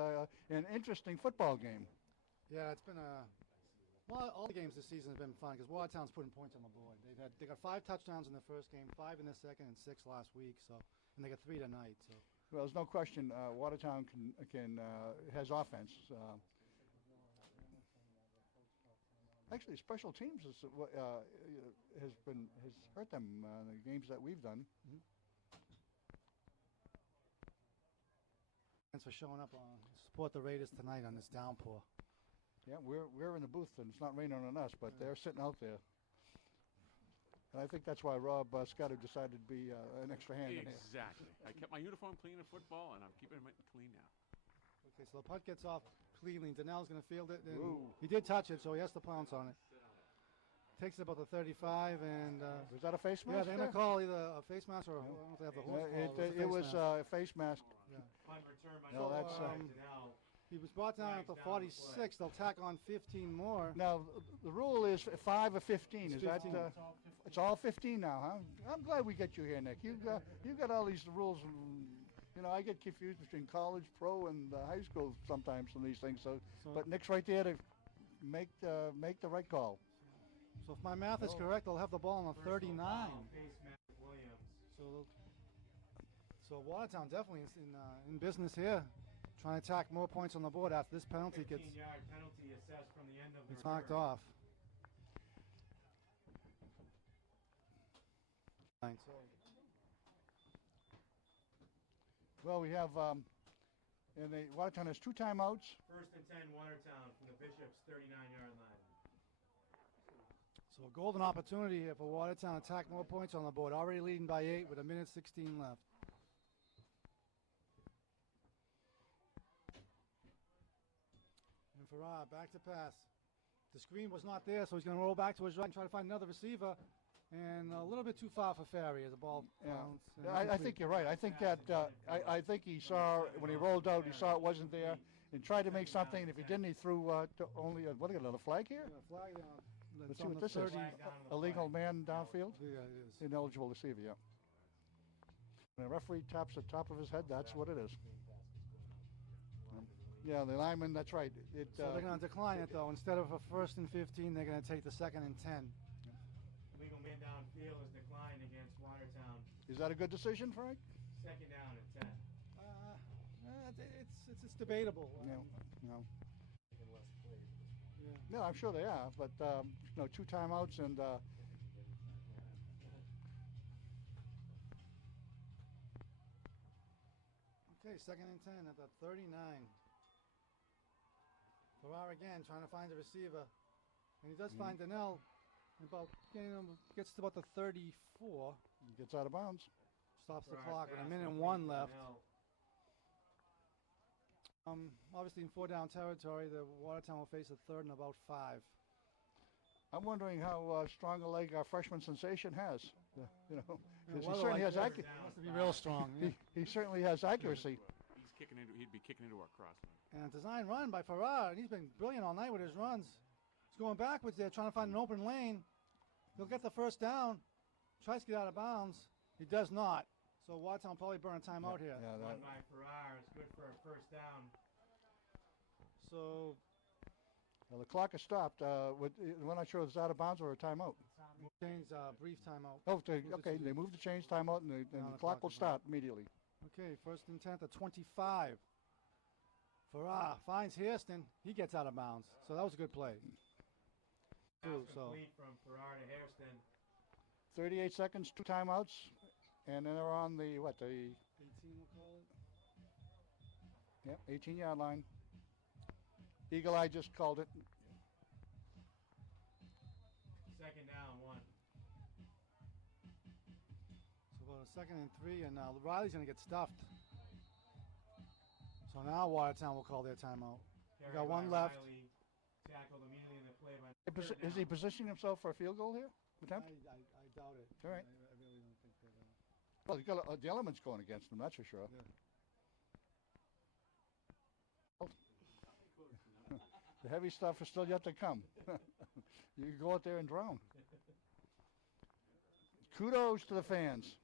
and interesting football game. Yeah, it's been a Well, all the games this season have been fun because Watertown's putting points on the board. They got 5 touchdowns in the first game, 5 in the second, and 6 last week. So, and they got 3 tonight. So, Well, there's no question Watertown has offense. Actually, special teams has hurt them in the games that we've done. thanks for showing up on support the Raiders tonight on this downpour. Yeah, we're in the booth and it's not raining on us, but they're sitting out there. And I think that's why Rob Scotto decided to be an extra hand in here. Exactly. I kept my uniform clean in football, and I'm keeping it clean now. Okay, so the punt gets off cleanly. Donnell's going to field it. And Ooh. he did touch it, so he has to pounce on it. Takes it about the 35, and Was that a face mask? yeah, they're going to call either a face mask or I don't know if they have the horse call. It was a face mask. Yeah. Punt return by No, number that's, 5 Donnell. He was brought down at the 46. They'll tack on 15 more. Now, the rule is 5 or 15. It's Is that 15. it's all 15 now, huh? I'm glad we get you here, Nick. You've got all these rules. You know, I get confused between college, pro, and high school sometimes on these things. So, but Nick's right there to make the right call. So if my math is correct, they'll have the ball on the 39. Face mask Williams. So Watertown definitely is in business here, trying to tack more points on the board after this penalty gets 15-yard penalty assessed from the end of the knocked return. off. Well, we have, and Watertown has 2 timeouts. First and 10 Watertown from the Bishop's 39-yard line. So a golden opportunity here for Watertown to tack more points on the board. Already leading by 8 with 1:16 left. And Farrar back to pass. The screen was not there, so he's going to roll back to his right and try to find another receiver. And a little bit too far for Ferry as the ball bounced. Yeah, I think you're right. I think that I think he saw when he rolled out, he saw it wasn't there and tried to make something. And if he didn't, he threw only what? Got another flag here? Yeah, flag down. Let's It's see on what the this is. 30. Illegal man downfield, Yeah, it is. ineligible receiver. Yeah. When a referee taps the top of his head, that's what it is. Yeah, the lineman. That's right. So they're going to decline it though. Instead of a 1st and 15, they're going to take the 2nd and 10. Legal man downfield is declined against Watertown. Is that a good decision, Frank? Second down at 10. It's debatable. No. Yeah. No, I'm sure they are, but 2 timeouts and Okay, 2nd and 10 at the 39. Farrar again trying to find the receiver, and he does find Donnell. Gets to about the 34. gets out of bounds. Stops the Farrar's clock with pass 1:01 left. Donnell. Obviously in 4-down territory, the Watertown will face a 3rd and about 5. I'm wondering how strong a leg our freshman sensation has. You know, 'cause he weather certainly like has this, accuracy. it has to be real strong. Yeah. He certainly has accuracy. He'd be kicking into our crossman. And a design run by Farrar, and he's been brilliant all night with his runs. He's going backwards there, trying to find an open lane. He'll get the 1st down, tries to get out of bounds. He does not. So Watertown probably burn a timeout here. Yeah, Run by Farrar is good for a 1st down. So well, the clock is stopped. We're not sure if it's out of bounds or a timeout. change brief timeout. Oh, okay. They moved the change timeout, and the clock will start immediately. Okay, 1st and 10 at 25. Farrar finds Hairston. He gets out of bounds. So that was a good play. Pass So complete from Farrar to Hairston. 38 seconds, 2 timeouts, and then they're on the 18 we'll call it. 18-yard line. Eagle Eye just called it. Second down, 1. So about a 2nd and 3, and Riley's going to get stuffed. So now Watertown will call their timeout. We got one left. Riley, tackled immediately in the play by Is he positioning himself for a field goal here? Attempt? I doubt it. All right. I really don't think that. Well, he's got the elements going against him, that's for sure. Yeah. The heavy stuff is still yet to come. You can go out there and drown. Kudos to the fans.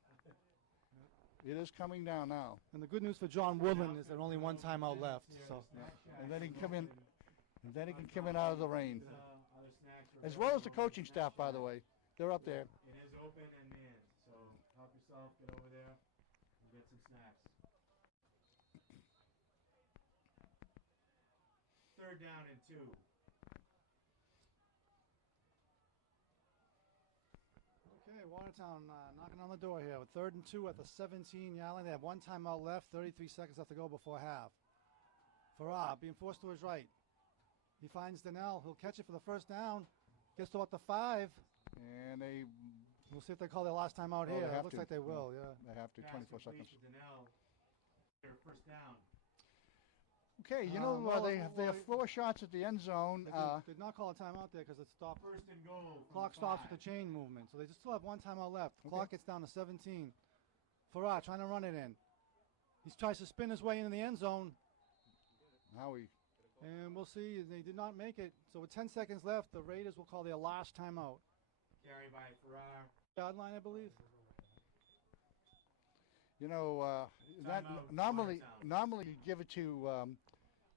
It is coming down now. And the good news for John Woodland is that only one timeout left. So And then he can come in. And then he can come in out of the rain. other snacks are As available well as the on coaching snack staff, by the shack. way. They're up there. It is open and manned, so help yourself, get over there and get some snacks. Third down and 2. Okay, Watertown knocking on the door here with 3rd and 2 at the 17-yard line. They have one timeout left, 33 seconds left to go before half. Farrar being forced to his right. He finds Donnell. He'll catch it for the first down. Gets to about the 5. And they We'll see if they call their last timeout Oh, here. they It have looks to. like they will, yeah. have to, Pass 24 complete seconds. to Donnell. Their first down. Okay, they have 4 shots at the end zone. They did not call a timeout there because it stopped. First and goal. from Clock the stops 5. with the chain movement, so they just still have one timeout left. Okay. Clock gets down to 17. Farrar trying to run it in. He tries to spin his way into the end zone, Howie. and we'll see. They did not make it. So with 10 seconds left, the Raiders will call their last timeout. Carry by Farrar. Yard line, I believe. That Timeout, normally you give it to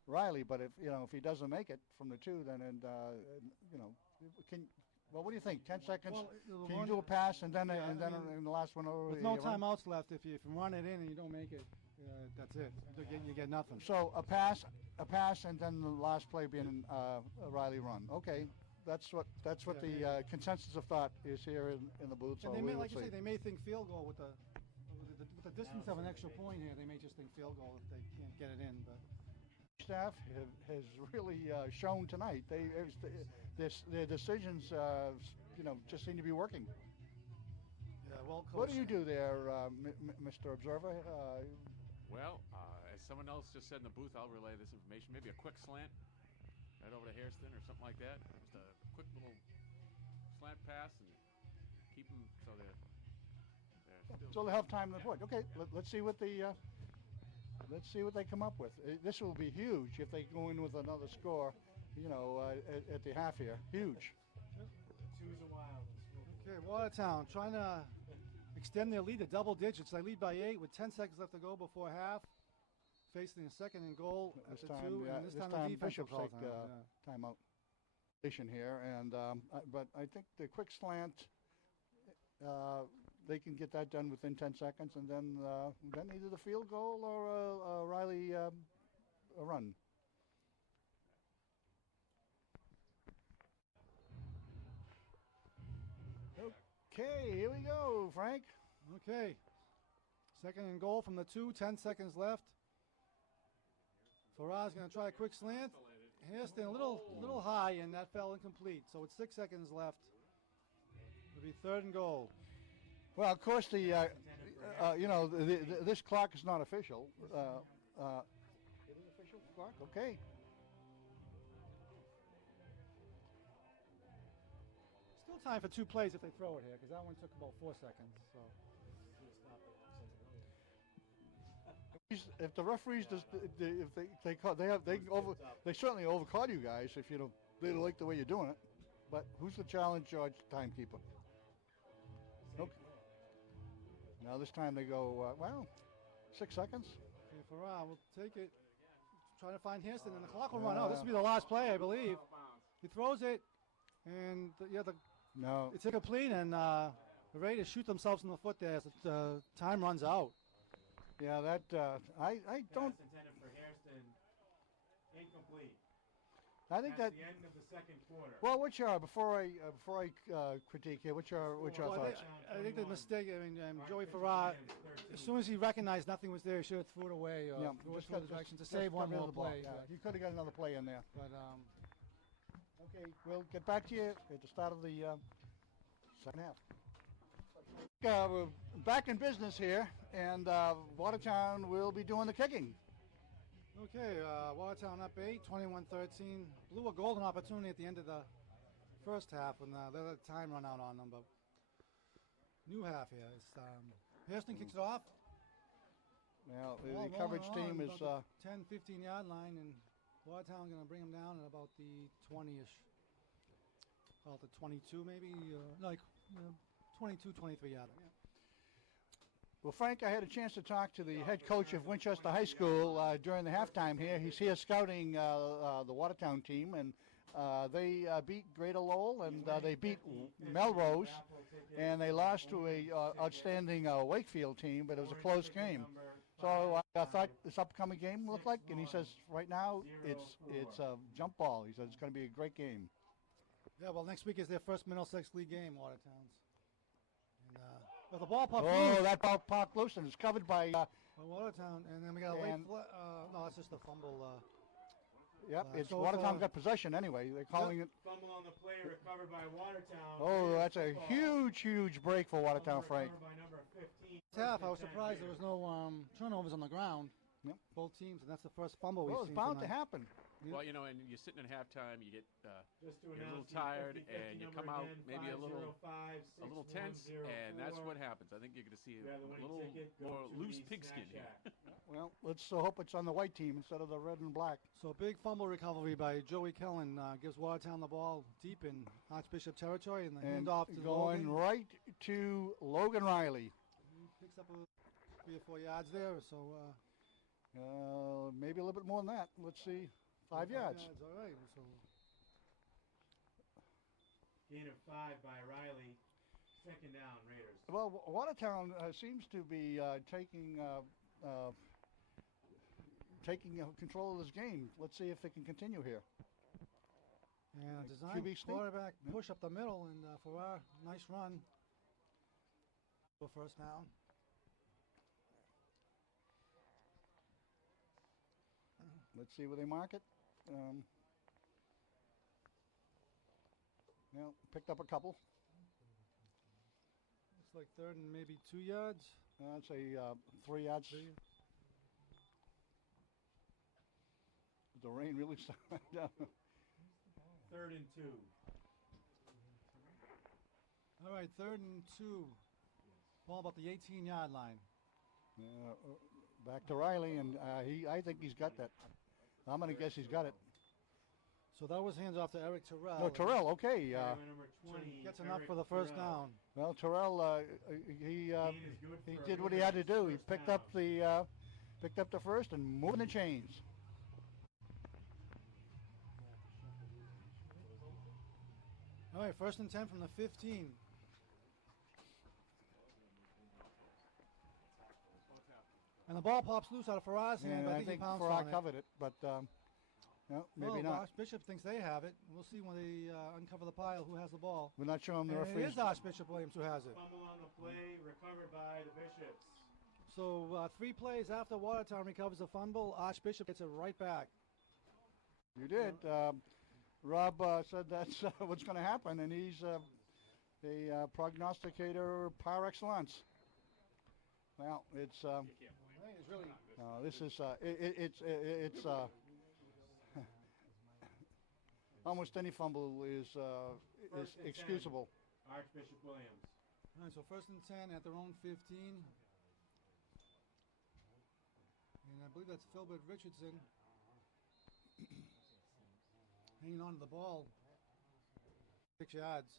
Riley, but if he doesn't make it from the 2, then what do you think? 10 seconds? Well, Can you do a pass and then Yeah, I mean, in the last one over? With no timeouts left, if you run it in and you don't make it, that's it. You get nothing. So a pass, and then the last play being a Riley run. Okay, that's what Yeah, the consensus of thought is here in the booth. So And they we may, will like you see. say, they may think field goal with the distance of an extra point here. They may just think field goal if they can't get it in. But Staff has really shown tonight. Their decisions, just seem to be working. yeah, well coached. What do you do there, Mr. Observer? Well, as someone else just said in the booth, I'll relay this information. Maybe a quick slant right over to Hairston or something like that. Just a quick little slant pass and keep them so they're still. So they'll have time to point. Okay, let's see what they come up with. This will be huge if they go in with another score, at the half here. Huge. 2's a wild. Okay, Watertown trying to extend their lead to double digits. They lead by 8 with 10 seconds left to go before half. Facing a 2nd and goal at the 2, and this time the defense Bishop will call take timeout. timeout here, and but I think the quick slant, they can get that done within 10 seconds, and then either the field goal or a Riley a run. Okay, here we go, Frank. Okay. 2nd and goal from the 2, 10 seconds left. Farrar's going to try a quick slant. Hairston a little high, and that fell incomplete. So with 6 seconds left, it'll be 3rd and goal. Well, of course, this clock is not official. It is official clock? Okay. Still time for 2 plays if they throw it here, because that one took about 4 seconds. So If the referees they certainly overcall you guys if they don't like the way you're doing it. But who's the challenge timekeeper? Okay. Now this time they go 6 seconds. okay, Farrar will take it. Trying to find Hairston, and the clock will run out. This will be the last play, I believe. He throws it, and No. it's incomplete, and the Raiders shoot themselves in the foot there as the time runs out. Yeah, that I don't. Pass intended for Hairston. Incomplete. I think that. That's the end of the 2nd quarter. Well, what's your before I critique here? What's your Well, thoughts? I think the mistake. Joey Farrar, as soon as he recognized nothing was there, he should have threw it away or threw it just in got- the direction to just save one got rid more of the block. play. Yeah, he could have got another play in there. But Okay, we'll get back to you at the start of the second half. We're back in business here, and Watertown will be doing the kicking. okay, Watertown up 8, 21-13. Blew a golden opportunity at the end of the first half when they let the time run out on them. But new half here. Hairston kicks it off. Now, Ball the coverage rolling team on is about the 10, 15-yard line, and Watertown going to bring them down at about the 20-ish. About the 22 maybe, 22, 23-yard line. Well, Frank, I had a chance to talk to the head coach of Winchester High School during the halftime here. He's here scouting the Watertown team, and They beat Greater Lowell, and they beat Melrose, and they lost to a outstanding Wakefield team, but it was a close game. So I thought this upcoming game looked like, and he says right now it's a jump ball. He says it's going to be a great game. Yeah, well, next week is their first Middlesex League game, Watertown's. And well, the ball popped Oh, loose. that ball popped loose, and it's covered by. Watertown, and then we got a late. No, that's just a fumble. Yep, it's so Watertown got possession anyway. They're calling it. Fumble on the play recovered by Watertown. Oh, that's a huge break for Watertown, Frank. Recovered by number 15. Half, I was surprised there was no turnovers on the ground. Yep. Both teams, and that's the first fumble we've Well, it's seen bound to tonight. happen. Well, you know, and you're sitting at halftime, you get Just to you're a little announce the tired, 50-50 and you number come out again, maybe a little 505-6104. tense, and that's what happens. I think you're going to see Grab the a winning little ticket, go more to loose the pigskin snack here. shack. Well, let's hope it's on the white team instead of the red and black. So a big fumble recovery by Joey Kellen gives Watertown the ball deep in Archbishop territory, and the And handoff to going Logan. right to Logan Riley. He picks up 3 or 4 yards there, so Maybe a little bit more than that. Let's see. 5 yards. All right. So Gain of 5 by Riley. Second down, Raiders. Well, Watertown seems to be taking control of this game. Let's see if they can continue here. and a design QB sneak. quarterback Yep. push up the middle, and Farrar, nice run for first down. Let's see where they mark it. Picked up a couple. Looks like third and maybe 2 yards. I'd say 3 yards. The rain really started down. 3rd and 2. All right, 3rd and 2. Ball about the 18-yard line. Back to Riley, and I think he's got that. I'm going to guess he's got it. So that was hands off to Eric Terrell. No, Terrell, okay. Number So 20. he gets enough Eric for the first Terrell. down. Well, Terrell, he Gain is good he for did what he had to Raiders. do. He First picked down. up the first and moving the chains. All right, 1st and 10 from the 15. And the ball pops loose out of Farrar's hand. And but I he think pounced Farrar on it. covered it, but maybe Well, not. Archbishop thinks they have it. We'll see when they uncover the pile who has the ball. We're not showing the And it referees. is Archbishop Williams who has it. Fumble on the play, recovered by the Bishops. So 3 plays after Watertown recovers the fumble, Archbishop gets it right back. You did. Rob said that's what's going to happen, and he's a prognosticator par excellence. Well, it's It's really this is it's almost any fumble is First and 10. excusable. Archbishop Williams. all right. So 1st and 10 at their own 15, and I believe that's Philbert Richardson hanging on to the ball. 6 yards.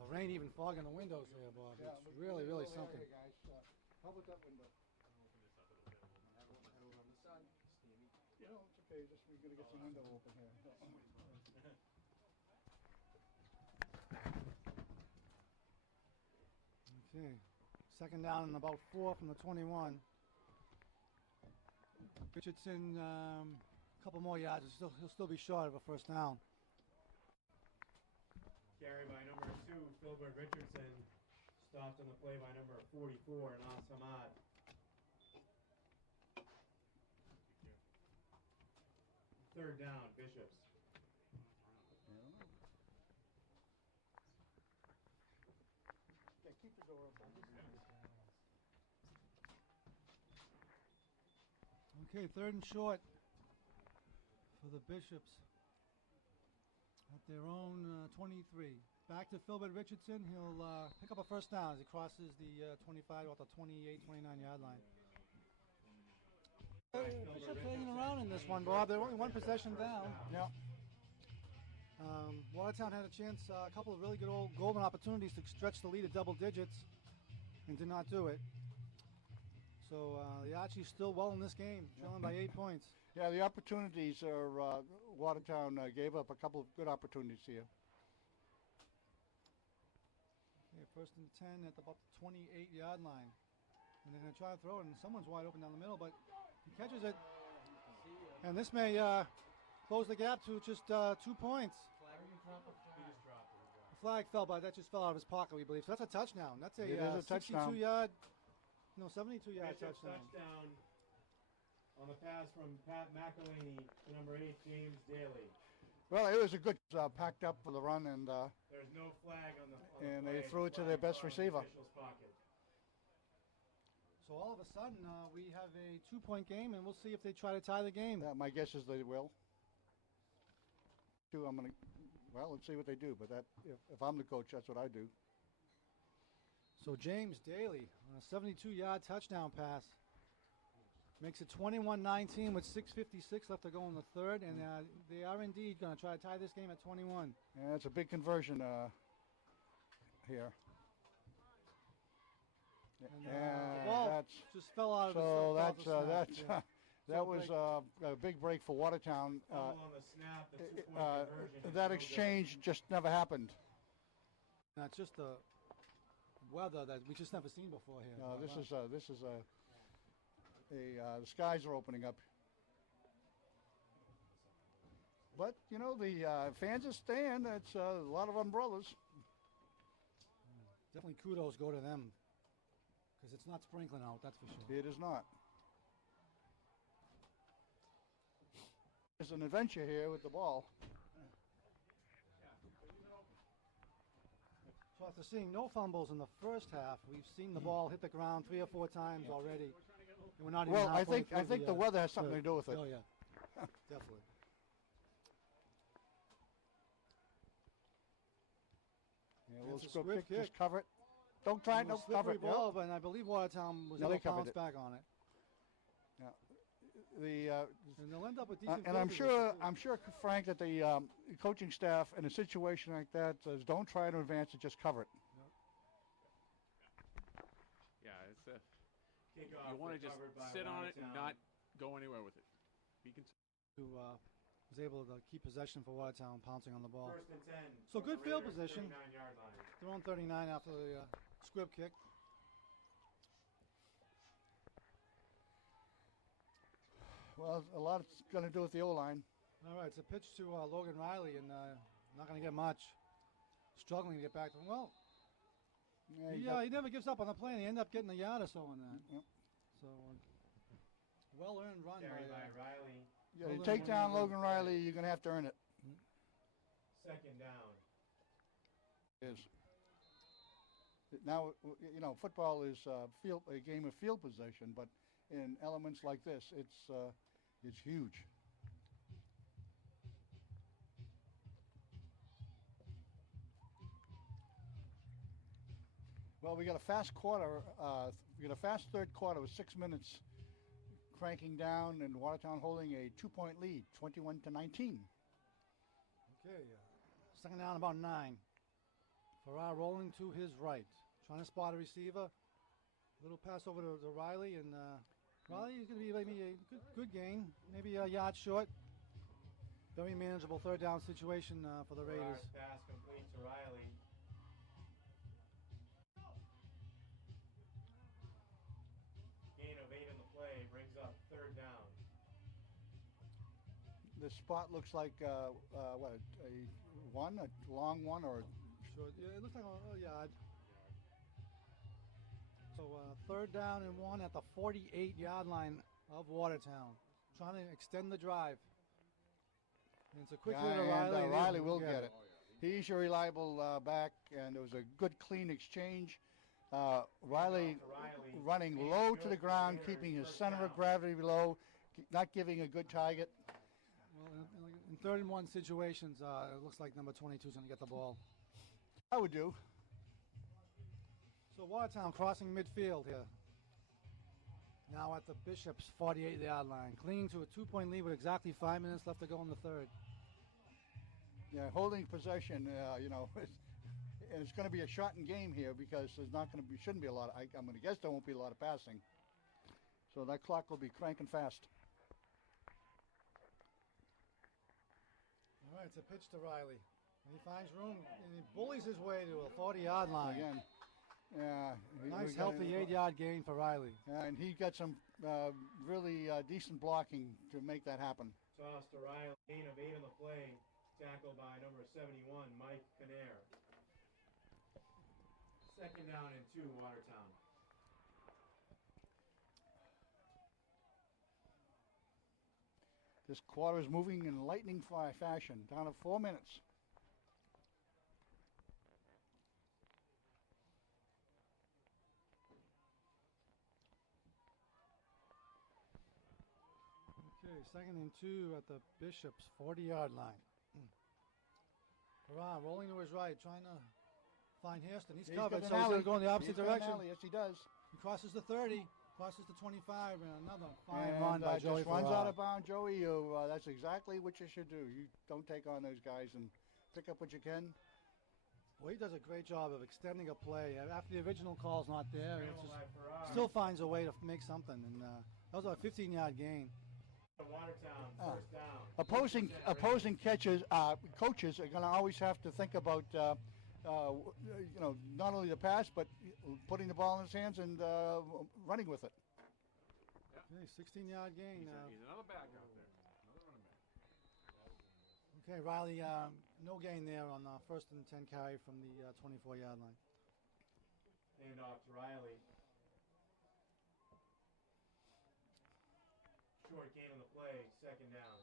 The rain even fogging the windows there, Bob. It's really something. Guys. How about that window? No, it's okay. Just we're gonna get some window open here. Okay. 2nd down and about 4 from the 21. Richardson, a couple more yards. He'll still be short of a first down. Carry by number 2, Philbert Richardson. Stopped on the play by number 44, Nas Hamad. Third down, Bishops. Yeah, keep the door open. Okay, 3rd and short for the Bishops at their own 23. Back to Philbert Richardson. He'll pick up a first down as he crosses the 25 off the 28, 29-yard line. Bishop hanging around in this one, Bob. They're only 1 possession down. Yeah. Watertown had a chance, a couple of really good old golden opportunities to stretch the lead at double digits and did not do it. So the Archie's still well in this game, trailing by 8 points. Yeah, the opportunities are, Watertown gave up a couple of good opportunities here. Okay, first and 10 at about the 28-yard line. And they're going to try to throw it, and someone's wide open down the middle, but he catches it. And this may close the gap to just 2 points. The flag fell, but that just fell out of his pocket, we believe. So that's a touchdown. That's a, It is a touchdown. 62-yard, no, 72-yard Bishop's touchdown. on the pass from Pat McElhaney to number 8, James Daly. Well, it was a good packed up for the run, and There's no flag on the And play. they threw it to their best Flag in the receiver. official's pocket. So all of a sudden, we have a 2-point game, and we'll see if they try to tie the game. my guess is they will. I'm gonna. Well, let's see what they do. But that, if I'm the coach, that's what I do. So James Daly on a 72-yard touchdown pass makes it 21-19 with 6:56 left to go in the third, and they are indeed going to try to tie this game at 21. Yeah, it's a big conversion here. And And the ball that's just fell out of his so. fell off That's the snap, that's yeah. that So was break. a big break for Watertown. Fumble on the snap, the 2-point conversion is That no exchange just never happened. Now, it's just the weather that we just never seen before here. This is the skies are opening up. But you know the fans are staying. It's a lot of umbrellas. Definitely kudos go to them because it's not sprinkling out, that's for sure. It is not. There's an adventure here with the ball. So after seeing no fumbles in the first half, we've seen the ball hit the ground 3 or 4 times already. And we're not even Well, I halfway think through the weather has something to do with it. Oh yeah, definitely. Yeah, a little It's a squib swift kick, just kick. cover it. Don't try it, No no, cover slippery it. ball, but I believe Watertown was No, able they to covered bounce it. back on it. And And they'll end up with decent and I'm field sure, position, too. Frank, that the coaching staff in a situation like that says, don't try to advance it, just cover it. Yeah, it's Kickoff you want to just recovered by sit on it and Watertown. not go anywhere with it. Be Who was able to keep possession for Watertown, pouncing on the ball. First and 10. So from good the field Raiders' position. 39-yard line. They're on 39 after the squib kick. Well, a lot it's going to do with the O-line. All right, it's a pitch to Logan Riley, and not going to get much. Struggling to get back to him. Well, Yeah, he never gives up on the play, and he ended up getting a yard or so on that. Yep. So, well-earned run Carried by by Riley. you take down Logan Riley, you're going to have to earn it. Second down. Is now you know football is a game of field possession, but in elements like this, it's huge. Well, we got a fast quarter. We got a fast third quarter with 6 minutes cranking down, and Watertown holding a 2-point lead, 21-19. Okay, second down about 9. Farrar rolling to his right, trying to spot a receiver. Little pass over to Riley, and Riley is going to be maybe a good gain, maybe a yard short. Very manageable third down situation for the Raiders. Farrar's pass complete to Riley. Gain of 8 in the play brings up third down. The spot looks like what a long one, or Short, yeah, it looks like a yard. So third down and 1 at the 48-yard line of Watertown, trying to extend the drive. And it's a quick hit to Riley. and Riley will get it. He's your reliable back, and it was a good, clean exchange. Riley running low to the ground, keeping his center of gravity low, not giving a good target. Well, in third and 1 situations, it looks like number 22 is going to get the ball. I would do. So Watertown crossing midfield here. Now at the Bishop's 48-yard line, clinging to a 2-point lead with exactly 5 minutes left to go in the third. Yeah, holding possession, you know, and it's going to be a shortened game here because there's not going to be, shouldn't be a lot. I'm going to guess there won't be a lot of passing. So that clock will be cranking fast. All right, it's a pitch to Riley. And he finds room, and he bullies his way to a 40-yard line. Again, yeah. Nice, healthy 8-yard gain for Riley. And he got some really decent blocking to make that happen. Toss to Riley. Gain of 8 on the play. Tackled by number 71, Mike Kinnair. 2nd down and 2, Watertown. This quarter is moving in lightning fashion, down to 4 minutes. Okay, 2nd and 2 at the Bishop's 40-yard line. Farrar rolling to his right, trying to find Hairston. He's covered, so he's going to go in the opposite direction. Yes, he does. He crosses the 30, crosses the 25, and another fine run by Joey just runs Farrar. out of bounds, Joey. That's exactly what you should do. You don't take on those guys and pick up what you can. Well, he does a great job of extending a play. After the original call's not there, it's Scramble just by Farrar. still finds a way to make something. And that was a 15-yard gain. Watertown, Ah. 1st down. Opposing coaches are going to always have to think about not only the pass but putting the ball in his hands and running with it. Okay, 16-yard gain. He's another back out there. Another running back. Okay, Riley, no gain there on 1st and 10 carry from the 24-yard line. Hand off to Riley. Short gain on the play, 2nd down.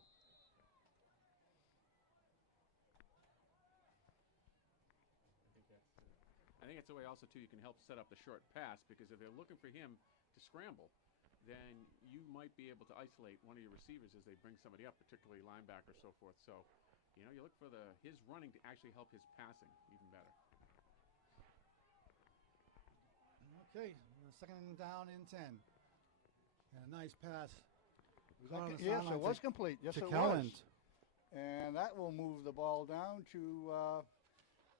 I think that's the way also too you can help set up the short pass, because if they're looking for him to scramble, then you might be able to isolate one of your receivers as they bring somebody up, particularly linebacker or so forth. So, you look for his running to actually help his passing even better. Okay, 2nd down and 10. And a nice pass. Yes, it was complete. Yes, to it Kelland. was. And that will move the ball down to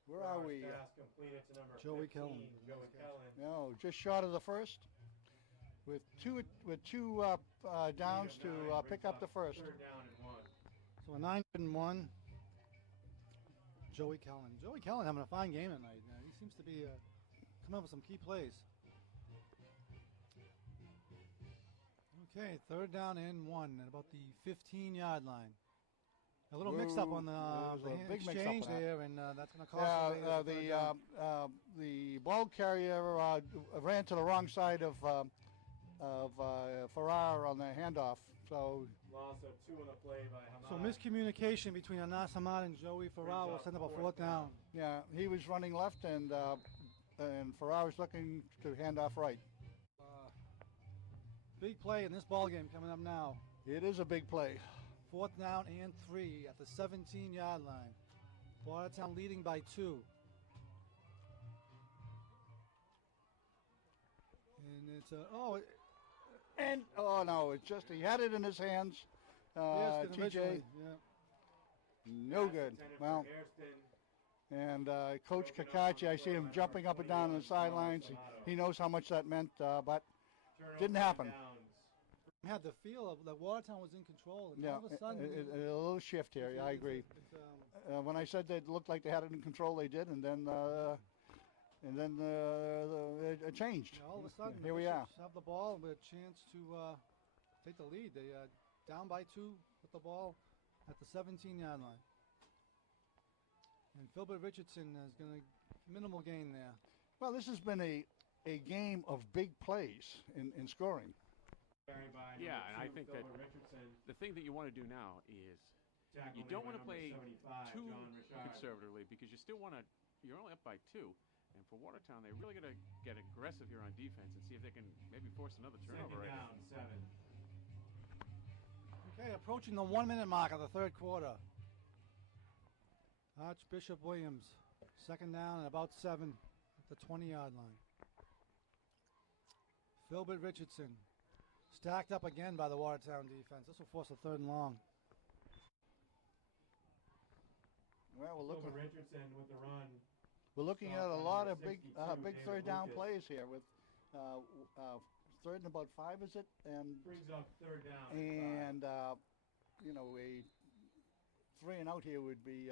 where are we? Pass completed to number Joey 15, Kelland. Joey Kelland. No, just short of the first. With two downs to pick up the first. 3rd down and 1. So a 9 and 1. Joey Kelland. Joey Kelland having a fine game tonight. He seems to be coming up with some key plays. Okay, 3rd down and 1 at about the 15-yard line. A little mixed up on the big exchange mix-up on that. there, and that's going to cost the ball carrier ran to the wrong side of Farrar on the handoff. So Loss of 2 on the play by Hamad. So miscommunication between Anas Hamad and Joey Farrar will send up a 4th down. yeah, he was running left, and Farrar was looking to hand off right. Big play in this ball game coming up now. It is a big play. 4th down and 3 at the 17-yard line. Watertown leading by 2. And it's no, it's just he had it in his hands. Hairston TJ, originally, yeah. no good. Well, and Coach Kakachi, I see him jumping up and down on the sidelines. He knows how much that meant, but didn't happen. Had the feel of that Watertown was in control, and Yeah, all of a sudden a little shift here. Yeah, I agree. When I said they looked like they had it in control, they did, and then it changed. all of a sudden, Here the we are. Bishops have the ball with a chance to take the lead. They down by 2 with the ball at the 17-yard line. And Philbert Richardson is going to minimal gain there. Well, this has been a game of big plays in scoring. Yeah, and I think that the thing that you want to do now is you don't want to play too conservatively, because you still want to. You're only up by 2, and for Watertown, they really got to get aggressive here on defense and see if they can maybe force another turnover. Down 7. Okay, approaching the 1-minute mark of the 3rd quarter. Archbishop Williams, 2nd down and about 7 at the 20-yard line. Philbert Richardson, stacked up again by the Watertown defense. This will force a 3rd and long. Well, Richardson with the run. we're looking at a lot of big 3rd down plays here with third and about 5, is it? And Brings up third down. and you know, a 3 and out here would be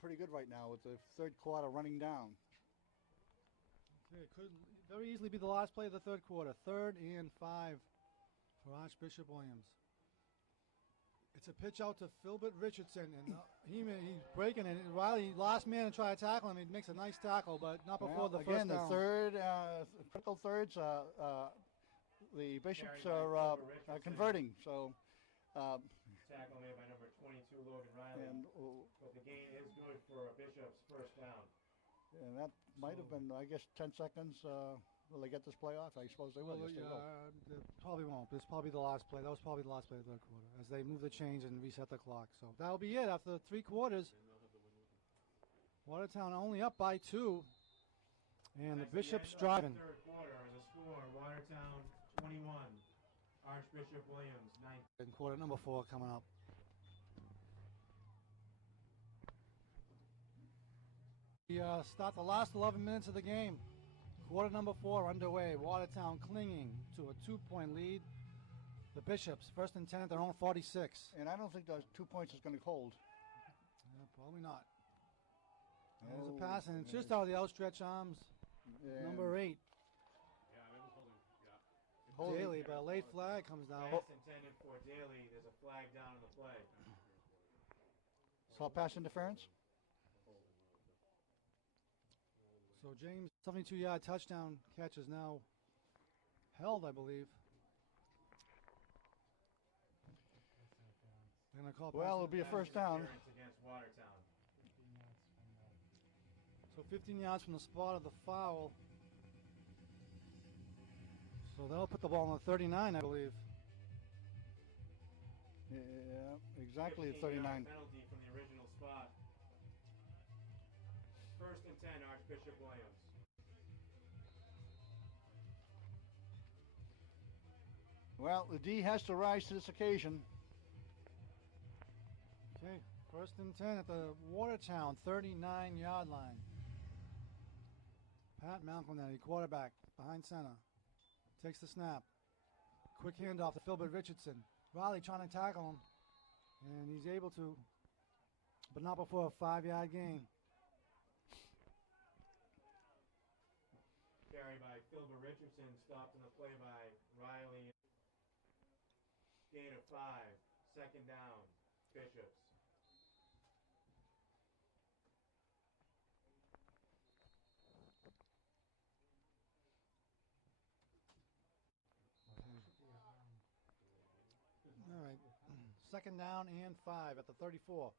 pretty good right now with the third quarter running down. Okay, could very easily be the last play of the third quarter. 3rd and 5 for Archbishop Williams. It's a pitch out to Philbert Richardson, and he's breaking it. Riley, last man, to try to tackle him. He makes a nice tackle, but not before the again, first down. the third, critical thirds, the Bishops are converting. So, Tackle made by number 22, Logan Riley. But the gain is good for Bishop's first down. And that might have been, I guess, 10 seconds. Will they get this play off? I suppose they will. Yes, they will. They probably won't. This is probably the last play. That was probably the last play of the third quarter as they move the chains and reset the clock. So that'll be it after 3 quarters. Watertown only up by 2. And the Bishops driving. Third quarter, the score, Watertown 21, Archbishop Williams 9. And quarter number 4 coming up. We start the last 11 minutes of the game. Quarter number 4 underway. Watertown clinging to a 2-point lead. The Bishops, 1st and 10 at their own 46. And I don't think those 2 points is going to hold. Yeah, probably not. There's a pass, and it's just out of the outstretched arms. Number 8. Holding. Daly, but a late flag comes down. Pass intended for Daly. There's a flag down on the play. Saw pass interference? So James' 72-yard touchdown catch is now held, I believe. They're gonna call Well, it'll be a first down. Against Watertown. So 15 yards from the spot of the foul. So they'll put the ball on the 39, I believe. Yeah, exactly 15-yard 39. Penalty from the original spot. 1st and 10, Archbishop Williams. Well, the D has to rise to this occasion. Okay, 1st and 10 at the Watertown 39-yard line. Pat Malcolm, the quarterback, behind center. Takes the snap. Quick handoff to Philbert Richardson. Riley trying to tackle him. And he's able to, but not before a 5-yard gain. Carry by Philbert Richardson, stopped in the play by Riley. Gain of 5, 2nd down, Bishops. All right. 2nd down and 5 at the 34.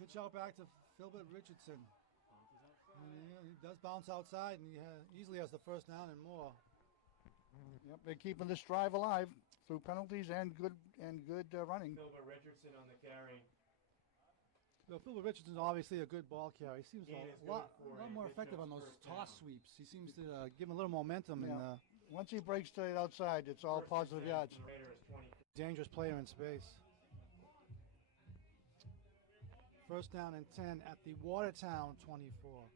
Pitch out back to Philbert Richardson. And he does bounce outside, and he easily has the first down and more. Yep, they're keeping this drive alive through penalties and good running. Philbert Richardson on the carry. Well, Philbert Richardson's obviously a good ball carrier. He seems Gain is a lot good for more a effective on those Bishop's toss first down. sweeps. He seems to give him a little momentum Yeah. and Once he breaks to the outside, it's all 1st and positive 10 yards. for the Raiders, 20. dangerous player in space. 1st down and 10 at the Watertown 24.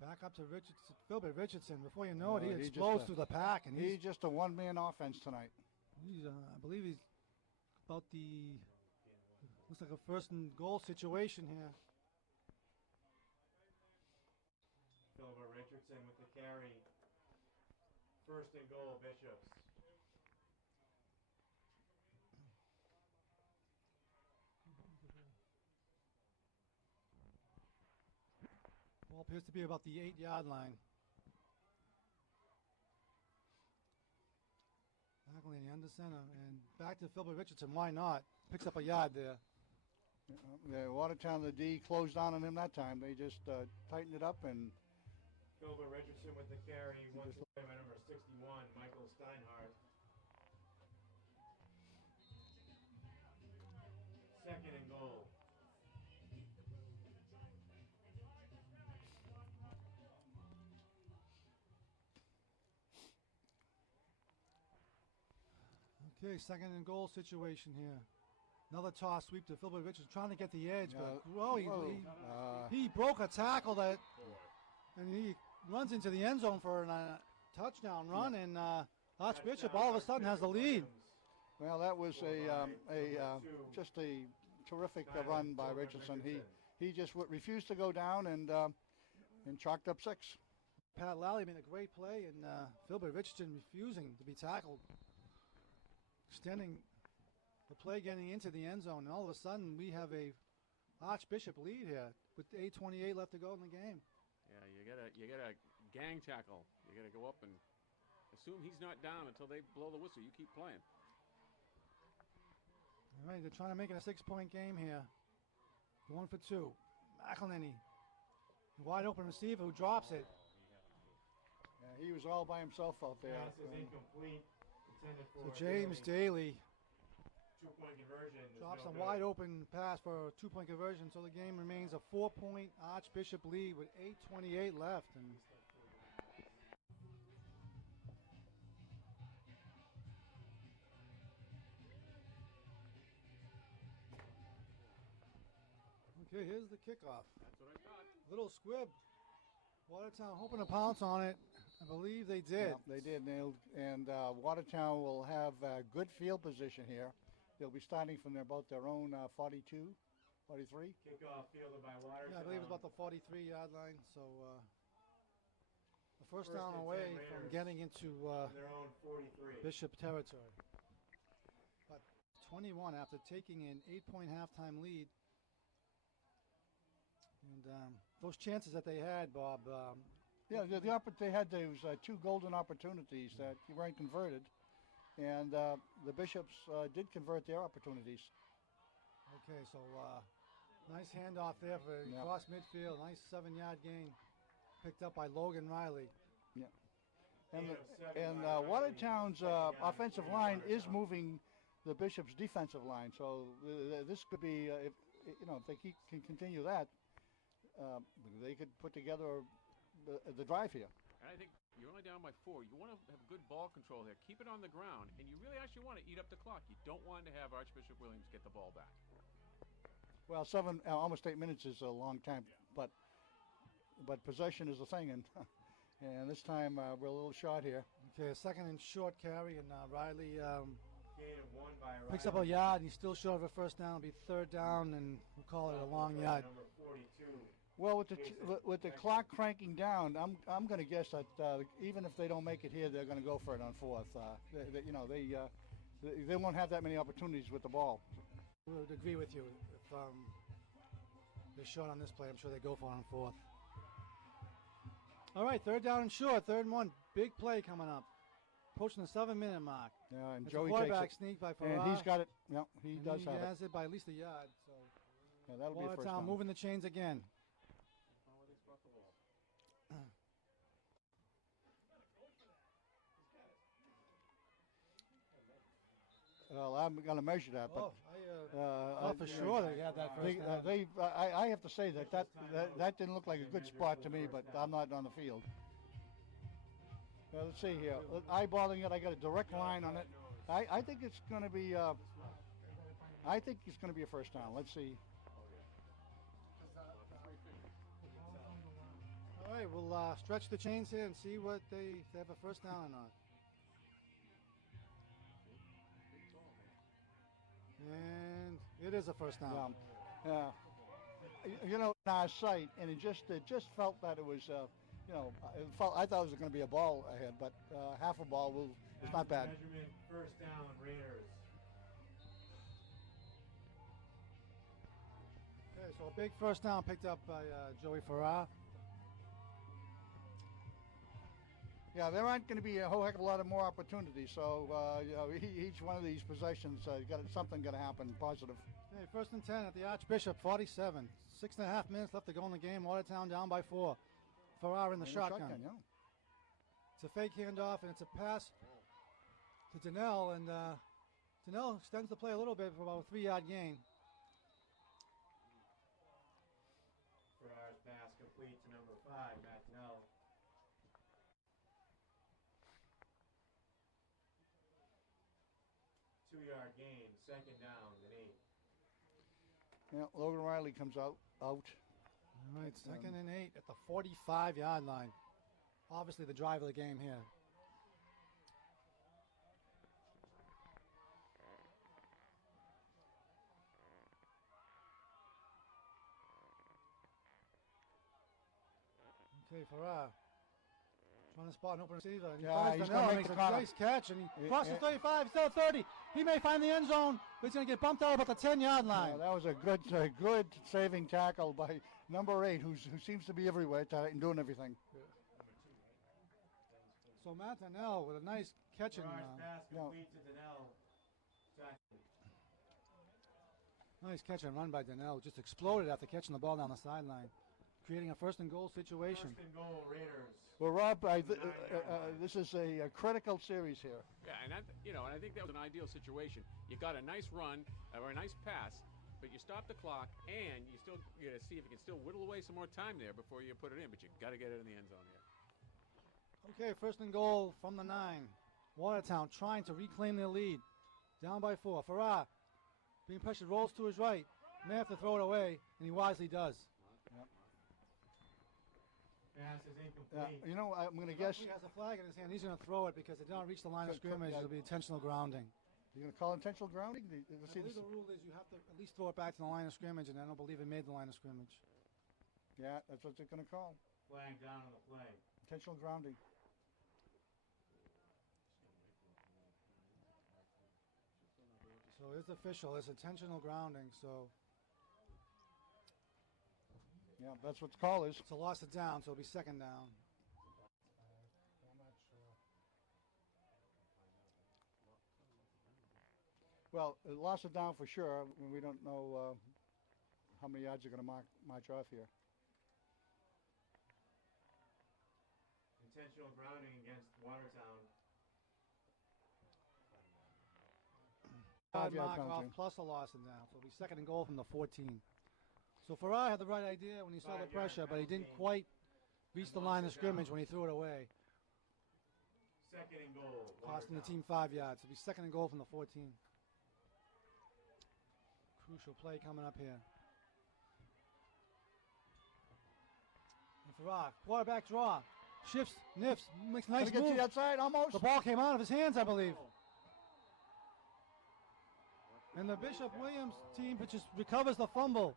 Back up to Richardson, Philbert Richardson. Before you know it, he he explodes just, through the pack, and He's just a one-man offense tonight. he's I believe he's about the looks like a 1st and goal situation here. Philbert Richardson with the carry. 1st and goal, Bishops. Ball appears to be about the 8-yard line. Tackling under center and back to Philbert Richardson. Why not? Picks up a yard there. Watertown, the D closed down on him that time. They just tightened it up and Philbert Richardson with the carry. Once away by number 61, Michael Steinhardt. 2nd and goal. Okay, 2nd and goal situation here. Another toss sweep to Philbert Richards, trying to get the edge, but whoa. he broke a tackle and he runs into the end zone for a touchdown run, and Archbishop all of a sudden has the lead. Well, that was just a terrific run by Richardson. He just refused to go down and chalked up 6. Pat Lally made a great play, and Philbert Richardson refusing to be tackled, extending the play, getting into the end zone, and all of a sudden we have a Archbishop lead here with 8:28 left to go in the game. Yeah, you gotta gang tackle. You gotta go up and assume he's not down until they blow the whistle. You keep playing. All right, they're trying to make it a 6-point game here. 1 for 2. McElhenney, wide open receiver who drops it. Yeah, he was all by himself out there. Pass is incomplete. Intended for So James Daly 2-point conversion. is drops no a good. wide open pass for a 2-point conversion, so the game remains a 4-point Archbishop lead with 8:28 left. And okay, here's the kickoff. That's what I thought. Little squib. Watertown hoping to pounce on it. I believe they did. Yeah, they did, and Watertown will have good field position here. They'll be starting from about their own 42, 43. Kickoff fielded by Watertown. Yeah, I believe it's about the 43-yard line. So the first First down and 10 away from Raiders. getting into Their own 43. Bishop territory. But 21 after taking an 8-point halftime lead. And those chances that they had, Bob. Yeah, they had those 2 golden opportunities that weren't converted, and the Bishops did convert their opportunities. Okay, so nice handoff there for across midfield. Nice 7-yard gain picked up by Logan Riley. Yeah, and Watertown's offensive line is moving the Bishops' defensive line, so this could be if they can continue that, they could put together the drive here. And I think you're only down by 4. You want to have good ball control here. Keep it on the ground, and you really actually want to eat up the clock. You don't want to have Archbishop Williams get the ball back. Well, almost 8 minutes is a long time, but possession is the thing, and and this time we're a little short here. Okay, a second and short carry, and Riley Gain of 1 by Riley. picks up a yard. He's still short of a first down. It'll be 3rd down, and we'll call it a long yard. Number 42. Well, with the clock cranking down, I'm going to guess that even if they don't make it here, they're going to go for it on 4th. They won't have that many opportunities with the ball. I would agree with you. If they're short on this play, I'm sure they go for it on 4th. All right, 3rd down and short, 3rd and 1. Big play coming up. Approaching the 7-minute mark. Yeah, and It's Joey a quarterback takes it, sneak by and Farrar. he's got it. Yeah, he and does have it. has it by at least a yard. So Yeah, that'll be a first Watertown down. moving the chains again. Well, I'm going to measure that, but I thought for sure they had that first down. I have to say that didn't look like a good spot to me, but I'm not on the field. Well, let's see here. Eyeballing it, I got a direct line on it. I think it's going to be. I think it's going to be a first down. Let's see. All right, we'll stretch the chains here and see what if they have a first down or not. And it is a first down. In our sight, and it just felt that it was. I thought it was going to be a ball ahead, but half a ball is not bad. Measurement, first down, Raiders. Okay, so a big first down picked up by Joey Farrar. Yeah, there aren't going to be a whole heck of a lot of more opportunities. So each one of these possessions, something going to happen positive. Hey, 1st and 10 at the Archbishop, 47. 6.5 minutes left to go in the game. Watertown down by 4. Farrar in the shotgun. Yeah. It's a fake handoff, and it's a pass to Donnell, and Donnell extends the play a little bit for about a 3-yard gain. Farrar's pass complete to number 5, Matt Donnell. Two-yard gain, 2nd down and 8. Yeah, Logan Riley comes out. All right, 2nd and 8 at the 45-yard line. Obviously the drive of the game here. Okay, Farrar trying to spot an open receiver. And he Yeah, finds he's Donnell, gonna make makes the a corner. nice catch, and he Yeah, crosses yeah. 35, still at 30. He may find the end zone, but he's going to get bumped out about the 10-yard line. That was a good saving tackle by number 8, who seems to be everywhere and doing everything. So Matt Donnell with a nice catch. Farrar's pass no. complete to Donnell. Tackle. Nice catch and run by Donnell. Just exploded after catching the ball down the sideline, creating a 1st and goal situation. 1st and goal, Raiders. Well, Rob, this is a critical series here. Yeah, and and I think that was an ideal situation. You got a nice run or a nice pass, but you stop the clock, and you got to see if you can still whittle away some more time there before you put it in. But you got to get it in the end zone here. Okay, 1st and goal from the 9. Watertown trying to reclaim their lead. Down by 4. Farrar being pressured, rolls to his right. May have to throw it away, and he wisely does. Pass is incomplete. I'm going to guess. He has a flag in his hand. He's going to throw it because it did not reach the line of scrimmage. It'll be intentional grounding. You're going to call intentional grounding? I believe the rule is you have to at least throw it back to the line of scrimmage, and I don't believe it made the line of scrimmage. Yeah, that's what they're going to call. Flag down on the play. Intentional grounding. So it's official. It's intentional grounding. So Yeah, that's what the call is. it's a loss of down, so it'll be 2nd down. I'm not sure. Well, it lost it down for sure. We don't know how many yards are going to march off here. Intentional grounding against Watertown. 5-yard Mark off penalty. plus a loss and down. So it'll be 2nd and goal from the 14. So Farrar had the right idea when he saw the 5-yard pressure, but he didn't penalty. quite reach the line of scrimmage when he threw it away, 2nd and goal. costing the Watertown. team 5 yards. It'll be 2nd and goal from the 14. Crucial play coming up here. And Farrar, quarterback draw, shifts, nips, makes a nice Gonna get to move. the outside almost. The ball came out of his hands, I believe. And the Bishop Williams team just recovers the fumble.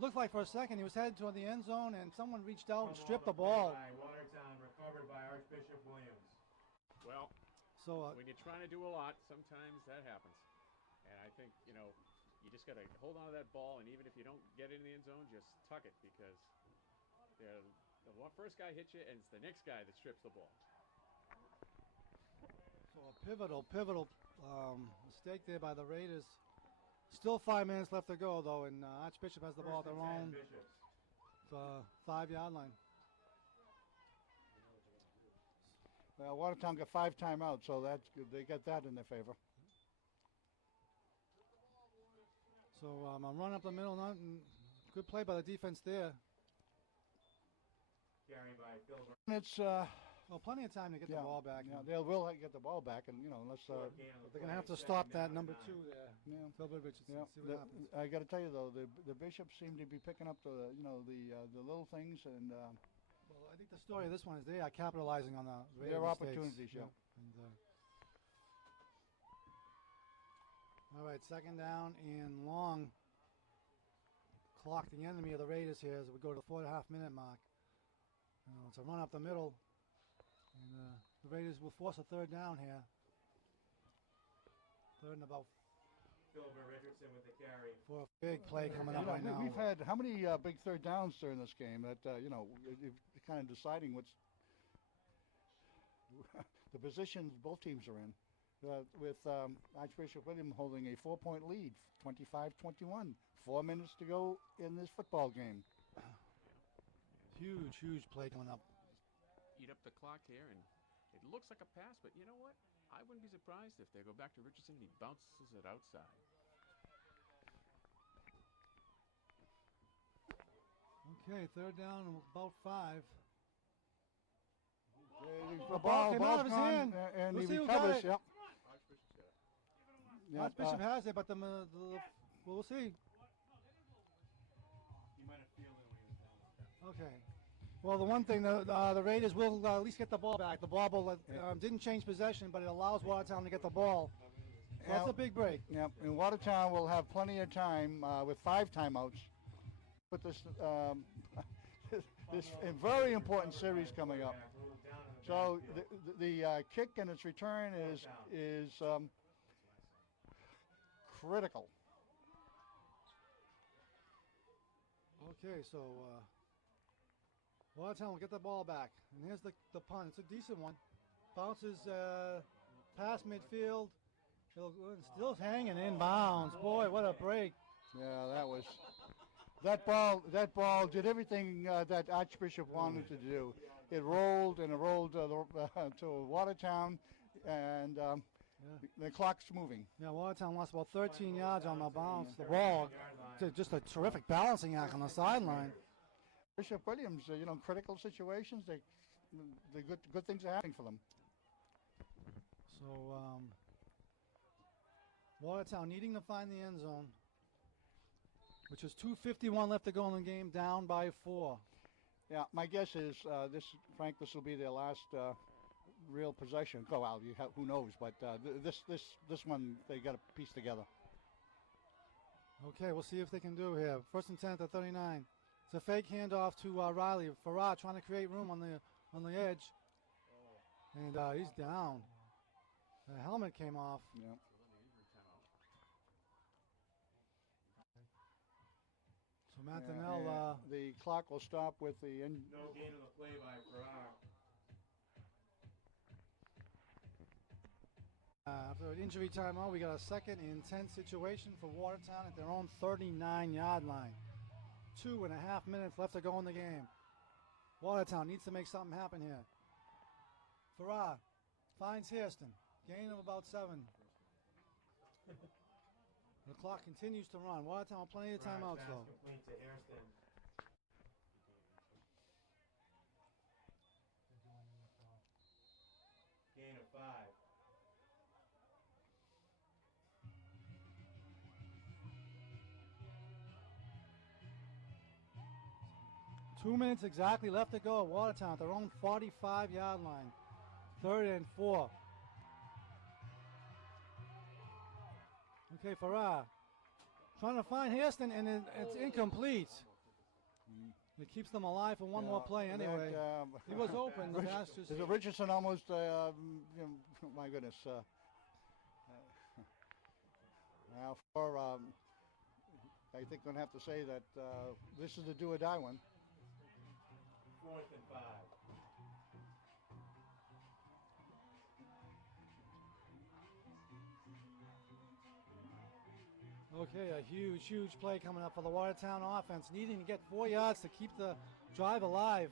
Looked like for a second he was headed toward the end zone, and someone reached out and stripped the ball. By Watertown, recovered by Archbishop Williams. Well, So when you're trying to do a lot, sometimes that happens. And I think, you just got to hold on to that ball, and even if you don't get in the end zone, just tuck it, because the first guy hits you, and it's the next guy that strips the ball. So a pivotal mistake there by the Raiders. Still 5 minutes left to go, though, and Archbishop has the ball at their 1st and own 10, Bishops. 5-yard line. Well, Watertown got 5 timeouts, so that's good. They got that in their favor. So I'm running up the middle. Good play by the defense there. Carried by Phil. And it's Well, plenty of time to get the ball back. Yeah, they will get the ball back, and unless But they're going to have to stop that number 2 there. yeah. Philbert Richardson. Yeah, See what happens. I got to tell you though, the bishops seem to be picking up the little things, and Well, I think the story of this one is they are capitalizing on the Raider their mistakes. opportunities. Yeah. And, all right, 2nd down and long. Clock the enemy of the Raiders here as we go to the 4.5-minute mark. It's a run up the middle. And the Raiders will force a 3rd down here. 3rd and about Philbert Richardson with the carry. for a big play coming up right now. We've had how many big 3rd downs during this game that kind of deciding what's the positions both teams are in. With Archbishop William holding a 4-point lead, 25-21. 4 minutes to go in this football game. Huge play coming up. Eat up the clock here, and it looks like a pass, but you know what? I wouldn't be surprised if they go back to Richardson and he bounces it outside. Okay, 3rd down and about 5. The ball came out of his gone, hand. and Let's he see who got recovers. it. Yep. Yeah, Archbishop has it, but we'll see. Okay. Well, the one thing, the Raiders will at least get the ball back. The ball didn't change possession, but it allows Watertown to get the ball. So that's a big break. Yeah, and Watertown will have plenty of time with 5 timeouts. Put this this very important series coming up. So the kick and its return is critical. Okay, so Watertown will get the ball back. And here's the punt. It's a decent one. Bounces past midfield. It's still hanging in bounds. Boy, what a break. Yeah, that ball did everything that Archbishop wanted to do. It rolled and it rolled to Watertown, and the clock's moving. Yeah, Watertown lost about 13 yards on the bounce. The ball, just a terrific balancing act on the sideline. Bishop Williams, critical situations, the good things are happening for them. So Watertown needing to find the end zone, which is 2:51 left to go in the game, down by 4. Yeah, my guess is this will be their last real possession. Go out, who knows? But this one they got to piece together. Okay, we'll see if they can do here. 1st and 10 at the 39. It's a fake handoff to Riley. Farah trying to create room on the edge, and he's down. The helmet came off. Yep. So Mathanel, the clock will stop with the No gain on the play by Farrar. after an injury timeout, we got a 2nd and 10 situation for Watertown at their own 39-yard line. 2.5 minutes left to go in the game. Watertown needs to make something happen here. Farrar finds Hairston. Gain of about 7. The clock continues to run. Watertown with plenty of timeouts though. Complete to Hairston. Gain of 5. Two minutes exactly left to go. Watertown at their own 45-yard line. 3rd and 4. Okay, Farrar trying to find Hairston, and it's incomplete. It keeps them alive for one more play anyway. He was open. The pass just... Richardson almost, my goodness. Now, I think I'm going to have to say that this is the do-or-die one. 4th and 5. Okay, a huge play coming up for the Watertown offense, needing to get 4 yards to keep the drive alive.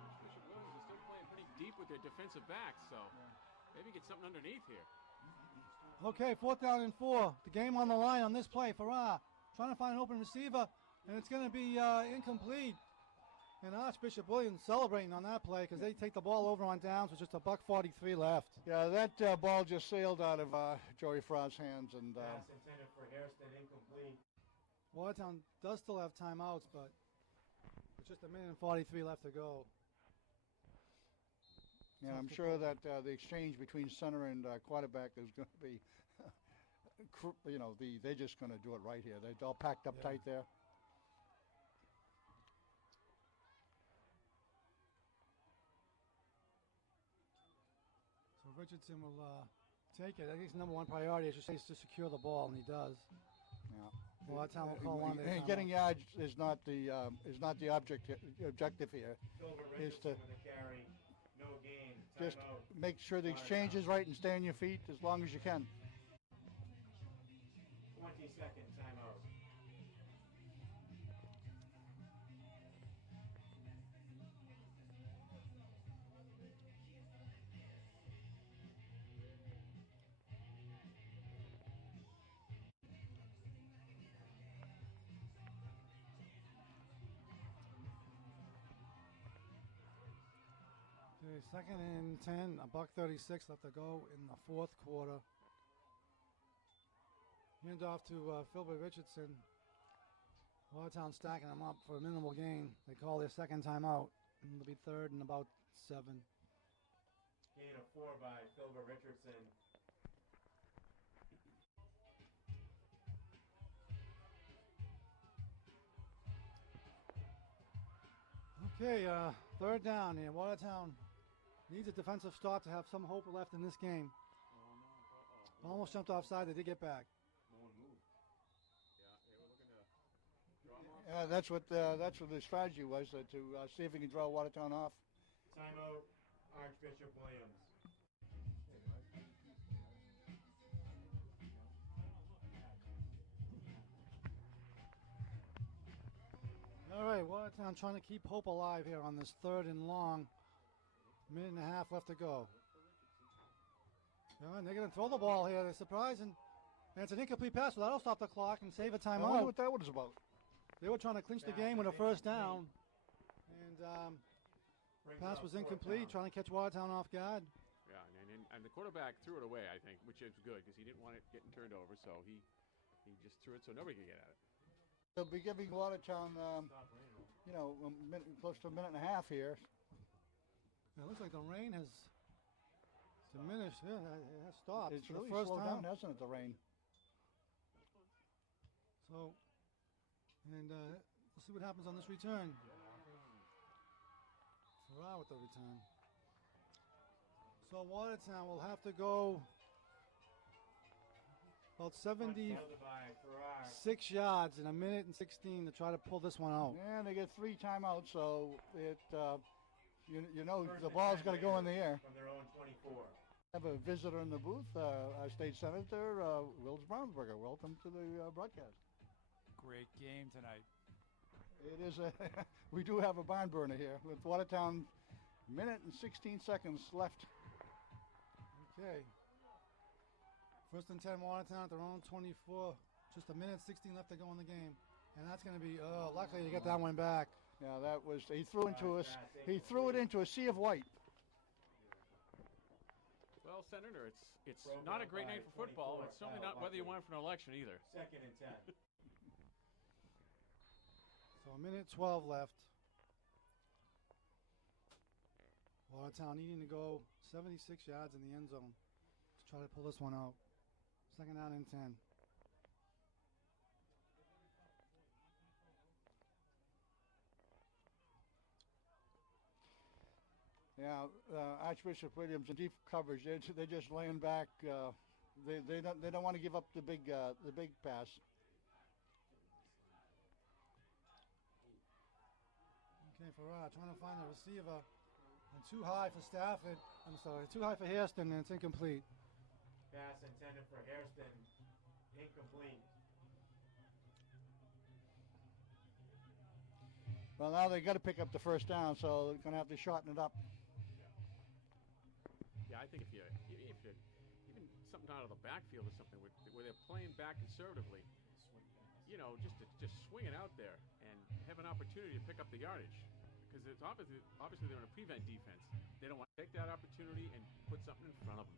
Archbishop Williams is still playing pretty deep with their defensive backs, so maybe get something underneath here. Okay, 4th down and 4. The game on the line on this play. Farrar trying to find an open receiver, and it's going to be incomplete. And Archbishop Williams celebrating on that play because they take the ball over on downs with just $1:43 left. Yeah, that ball just sailed out of Joey Farrar's hands, and Pass intended for Hairston, incomplete. Watertown does still have timeouts, but it's just 1:43 left to go. Yeah, I'm sure that the exchange between center and quarterback is going to be, they're just going to do it right here. They're all packed up tight there. So Richardson will take it. I think his number one priority, I should say, is to secure the ball, and he does. Yeah. Watertown will call on And getting yards is not the objective here. Silver Is to Richardson with a carry. No gain. just Timeout. make sure the exchange is right and stay on your feet as long as you can. 20-second timeout. Okay, 2nd and 10, $1:36 left to go in the 4th quarter. Hand off to Philbert Richardson. Watertown stacking them up for a minimal gain. They call their second timeout. And it'll be third and about 7. Gain of 4 by Philbert Richardson. Okay, third down here. Watertown needs a defensive stop to have some hope left in this game. Almost jumped offside. They did get back. That's what the strategy was, to see if he can draw Watertown off. Timeout, Archbishop Williams. All right, Watertown trying to keep hope alive here on this third and long. Minute and a half left to go. And they're going to throw the ball here. They're surprising. And it's an incomplete pass, so that'll stop the clock and save a I wonder timeout. what that was about. They were trying to clinch the game with a first down. And pass was incomplete, trying to catch Watertown off guard. Yeah, and the quarterback threw it away, I think, which is good because he didn't want it getting turned over, so he just threw it so nobody could get at it. They'll be giving Watertown, close to a minute and a half here. It looks like the rain has diminished. Yeah, it has stopped. It's for really the first slowed time. down, hasn't it, the rain? So, and we'll see what happens on this return. Farrar with the return. So Watertown will have to go about 76 yards in a minute and 16 to try to pull this one out. And they get 3 timeouts, so it, the ball's got to go in the air. From their own 24. Have a visitor in the booth, our state senator, Wills Brownsberger. Welcome to the broadcast. Great game tonight. It is we do have a barn burner here with Watertown, minute and 16 seconds left. Okay. First and 10, Watertown at their own 24. Just a minute 16 left to go in the game. And that's going to be, luckily to get that one back. Yeah, that was, he threw it into a sea of white. Well, Senator, it's not a great night for football. It's certainly not whether you want for an election either. Second and 10. So a minute 12 left. Watertown needing to go 76 yards in the end zone to try to pull this one out. Second down and 10. Yeah, Archbishop Williams in deep coverage. They're just laying back. They don't want to give up the big pass. Okay, Farrar trying to find the receiver. And too high for Stafford. I'm sorry, too high for Hairston, and it's incomplete. Pass intended for Hairston. Incomplete. Well, now they got to pick up the first down, so they're going to have to shorten it up. Yeah, I think if you even something out of the backfield or something where they're playing back conservatively, just swing it out there and have an opportunity to pick up the yardage. Because it's obviously they're in a prevent defense. They don't want to take that opportunity and put something in front of them.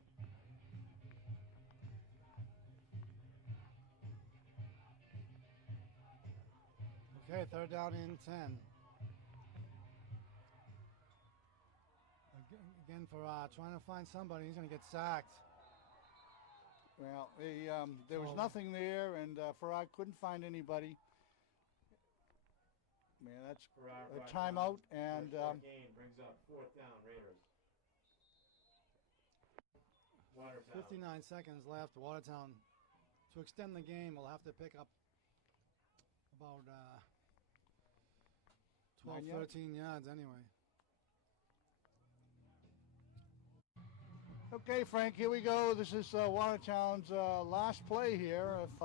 Okay, third down and 10. Again, Farrar trying to find somebody. He's going to get sacked. Well, there was nothing there, and Farrar couldn't find anybody. Man, that's a timeout, and gain brings up fourth down Raiders. Watertown. 59 seconds left. Watertown, to extend the game, will have to pick up about 12, 13 yards anyway. Okay, Frank, here we go. This is Watertown's last play here. If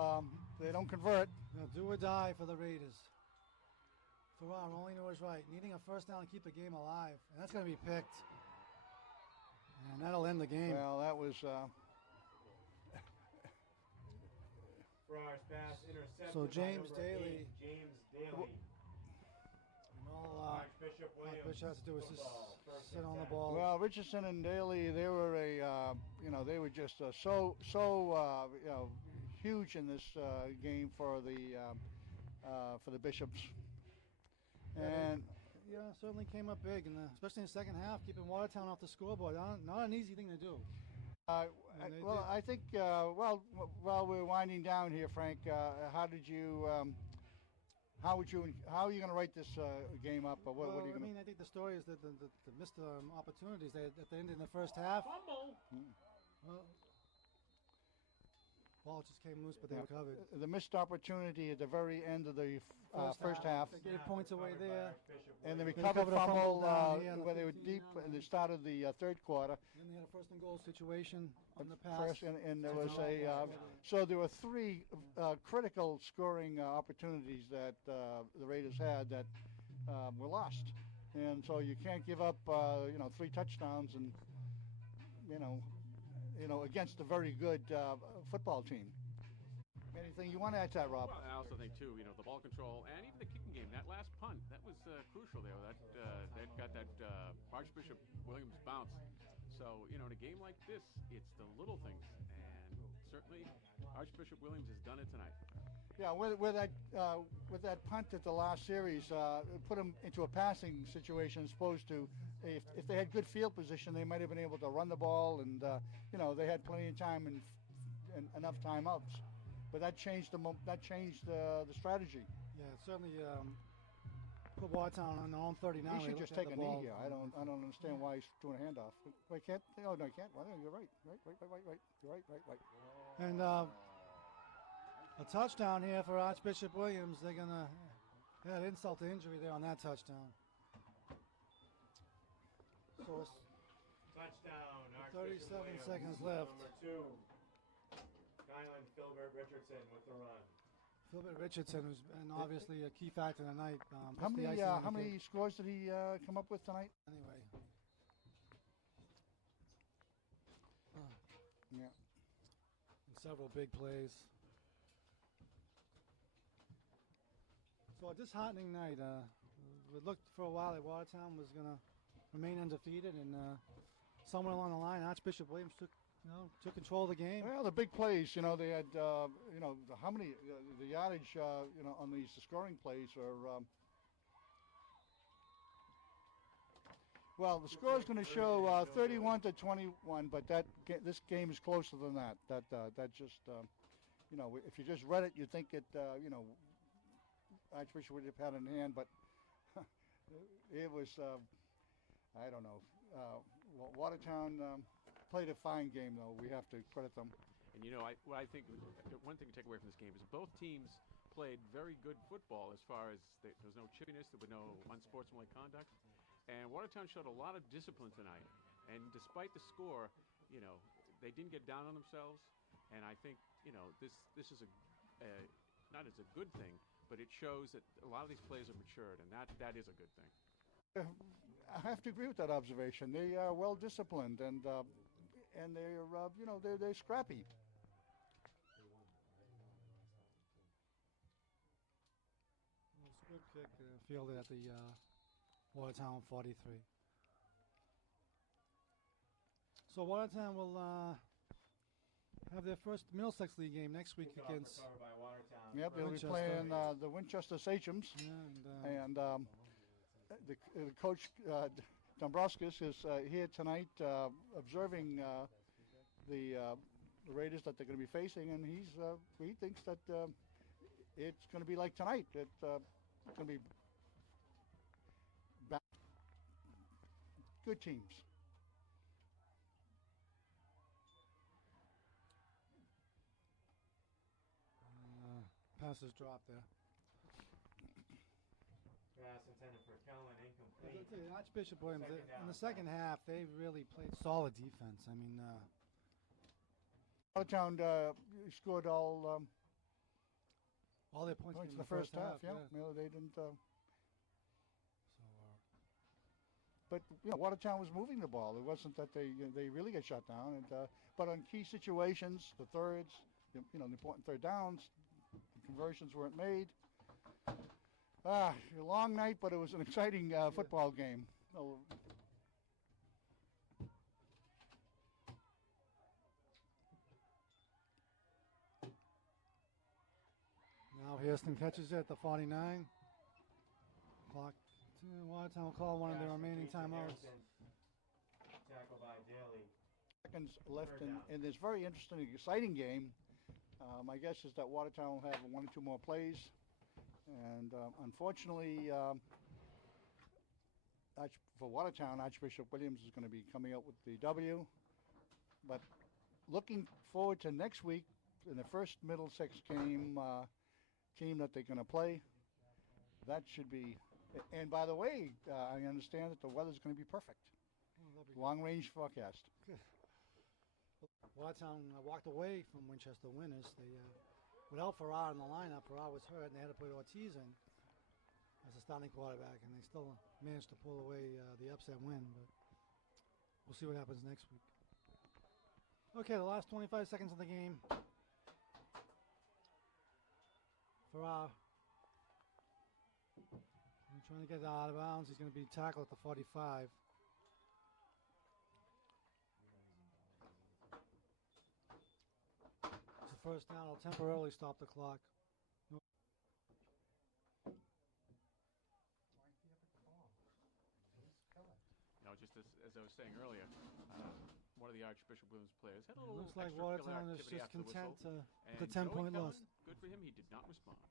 they don't convert, Do or die for the Raiders. Farrar only knows right. Needing a first down to keep the game alive. And that's going to be picked. And that'll end the game. well, that was Farrar's pass intercepted. So by James number Daly. 8, James Daly. And all Archbishop Williams. Archbishop has to do is just football, first sit and on the 10. ball. well. Richardson and Daly, they were they were just so huge in this game for the for the Bishops. Yeah, And Yeah, certainly came up big, especially in the second half, keeping Watertown off the scoreboard. Not an easy thing to do. And they well, did. I think while we're winding down here, Frank, how did you? How are you going to write this game up? Or what are you I going mean, I think the story is that the missed opportunities at the end in the first half. Well, ball just came loose, but they recovered. The missed opportunity at the very end of the first half, They gave points away there. and the They recovered recovered a fumble fumble down here in the where they were 15 deep down at the line. start of the third quarter. Then they had a first and goal situation on the pass. First, and there was so there were three critical scoring opportunities that the Raiders had that were lost, and so you can't give up 3 touchdowns and against a very good football team. Anything you want to add to that, Rob? Well, I also think too, the ball control and even the kicking game. That last punt, that was crucial there. That got that Archbishop Williams bounce. So in a game like this, it's the little things, and certainly Archbishop Williams has done it tonight. Yeah, with that punt at the last series, put them into a passing situation as opposed to if they had good field position, they might have been able to run the ball, and they had plenty of time and enough timeouts. But that changed the strategy. Yeah, it certainly put Watertown on their own 30 now. He should just take a knee here. I don't understand why he's doing a handoff. Wait, can't? Oh no, he can't. Well, you're right. Right. You're right. And a touchdown here for Archbishop Williams. They're gonna add insult to injury there on that touchdown. So it's Touchdown. 37 Williams, seconds left. Number 2. Kylan Filbert Richardson with the run. Philbert Richardson, who's been obviously a key factor tonight. How puts the many icing on the how many cake. scores did he come up with tonight? Anyway. Yeah. And several big plays. So a disheartening night. We looked for a while that Watertown was going to remain undefeated, and somewhere along the line, Archbishop Williams took control of the game. Well, the big plays, they had, how many, the yardage, on these scoring plays are, well, the score is going to show 31 to 21, but this game is closer than that. That just, if you just read it, you think it, Archbishop would have had it in hand, but it was, I don't know. Watertown played a fine game, though. We have to credit them. And what I think, one thing to take away from this game is both teams played very good football as far as there was no chippiness, there was no unsportsmanlike conduct. And Watertown showed a lot of discipline tonight. And despite the score, they didn't get down on themselves. And I think, this is not as a good thing, but it shows that a lot of these players are matured, and that is a good thing. I have to agree with that observation. They are well disciplined, and they're scrappy. It's a good kick fielded at the Watertown 43. So Watertown will have their first Middlesex League game next week Kickoff against. recovered by Watertown. Yep, they'll be Winchester. playing the Winchester Sachems, and the coach Dombrovskis is here tonight observing the Raiders that they're going to be facing, and he thinks that it's going to be like tonight. It's going to be good teams. Passes dropped there. Pass intended for Kellen, incomplete. Archbishop Williams, Second down. in the second half, they really played solid defense. I mean, Watertown scored all their points points in in the first half. Yeah, yeah. no, they didn't. So, But Watertown was moving the ball. It wasn't that they really get shut down. And but on key situations, the thirds, the important third downs, the conversions weren't made. A long night, but it was an exciting football game. Now Hairston catches it at the 49. Clock. Watertown will call one of their remaining timeouts. Tackle by Daly. Seconds left in this very interesting, exciting game. My guess is that Watertown will have one or two more plays. And unfortunately, for Watertown, Archbishop Williams is going to be coming out with the W. But looking forward to next week in the first Middlesex game team that they're going to play, that should be. And by the way, I understand that the weather's going to be perfect. Long-range forecast. Watertown walked away from Winchester winners. They without Farrar in the lineup. Farrar was hurt, and they had to put Ortiz in as a starting quarterback, and they still managed to pull away the upset win. But we'll see what happens next week. Okay, the last 25 seconds of the game. Farrar trying to get out of bounds. He's going to be tackled at the 45. It's the first down. It'll temporarily stop the clock. Just as I was saying earlier, one of the Archbishop Williams players had a little Looks like extracurricular Watertown is activity just after the content whistle. with the 10-point loss. Good for him. He did not respond.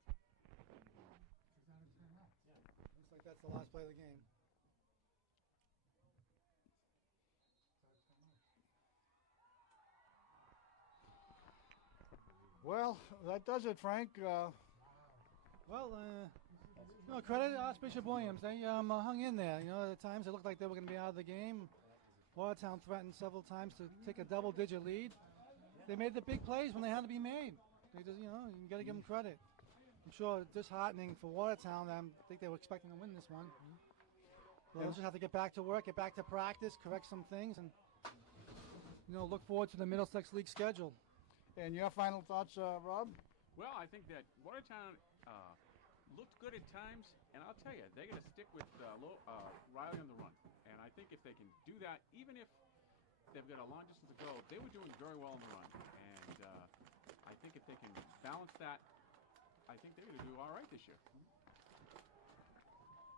Looks like that's the last play of the game. Well, that does it, Frank. Credit Archbishop Williams. They hung in there. At times it looked like they were going to be out of the game. Watertown threatened several times to take a double-digit lead. They made the big plays when they had to be made. They just, you got to give them credit. I'm sure disheartening for Watertown. I think they were expecting to win this one. They'll just have to get back to work, get back to practice, correct some things, and look forward to the Middlesex League schedule. And your final thoughts, Rob? Well, I think that Watertown looked good at times, and I'll tell you, they're going to stick with Riley on the run. And I think if they can do that, even if they've got a long distance to go, they were doing very well on the run. And I think if they can balance that, I think they're going to do all right this year.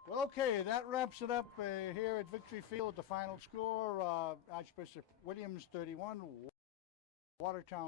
Well, okay, that wraps it up here at Victory Field. The final score, Archbishop Williams 31, Watertown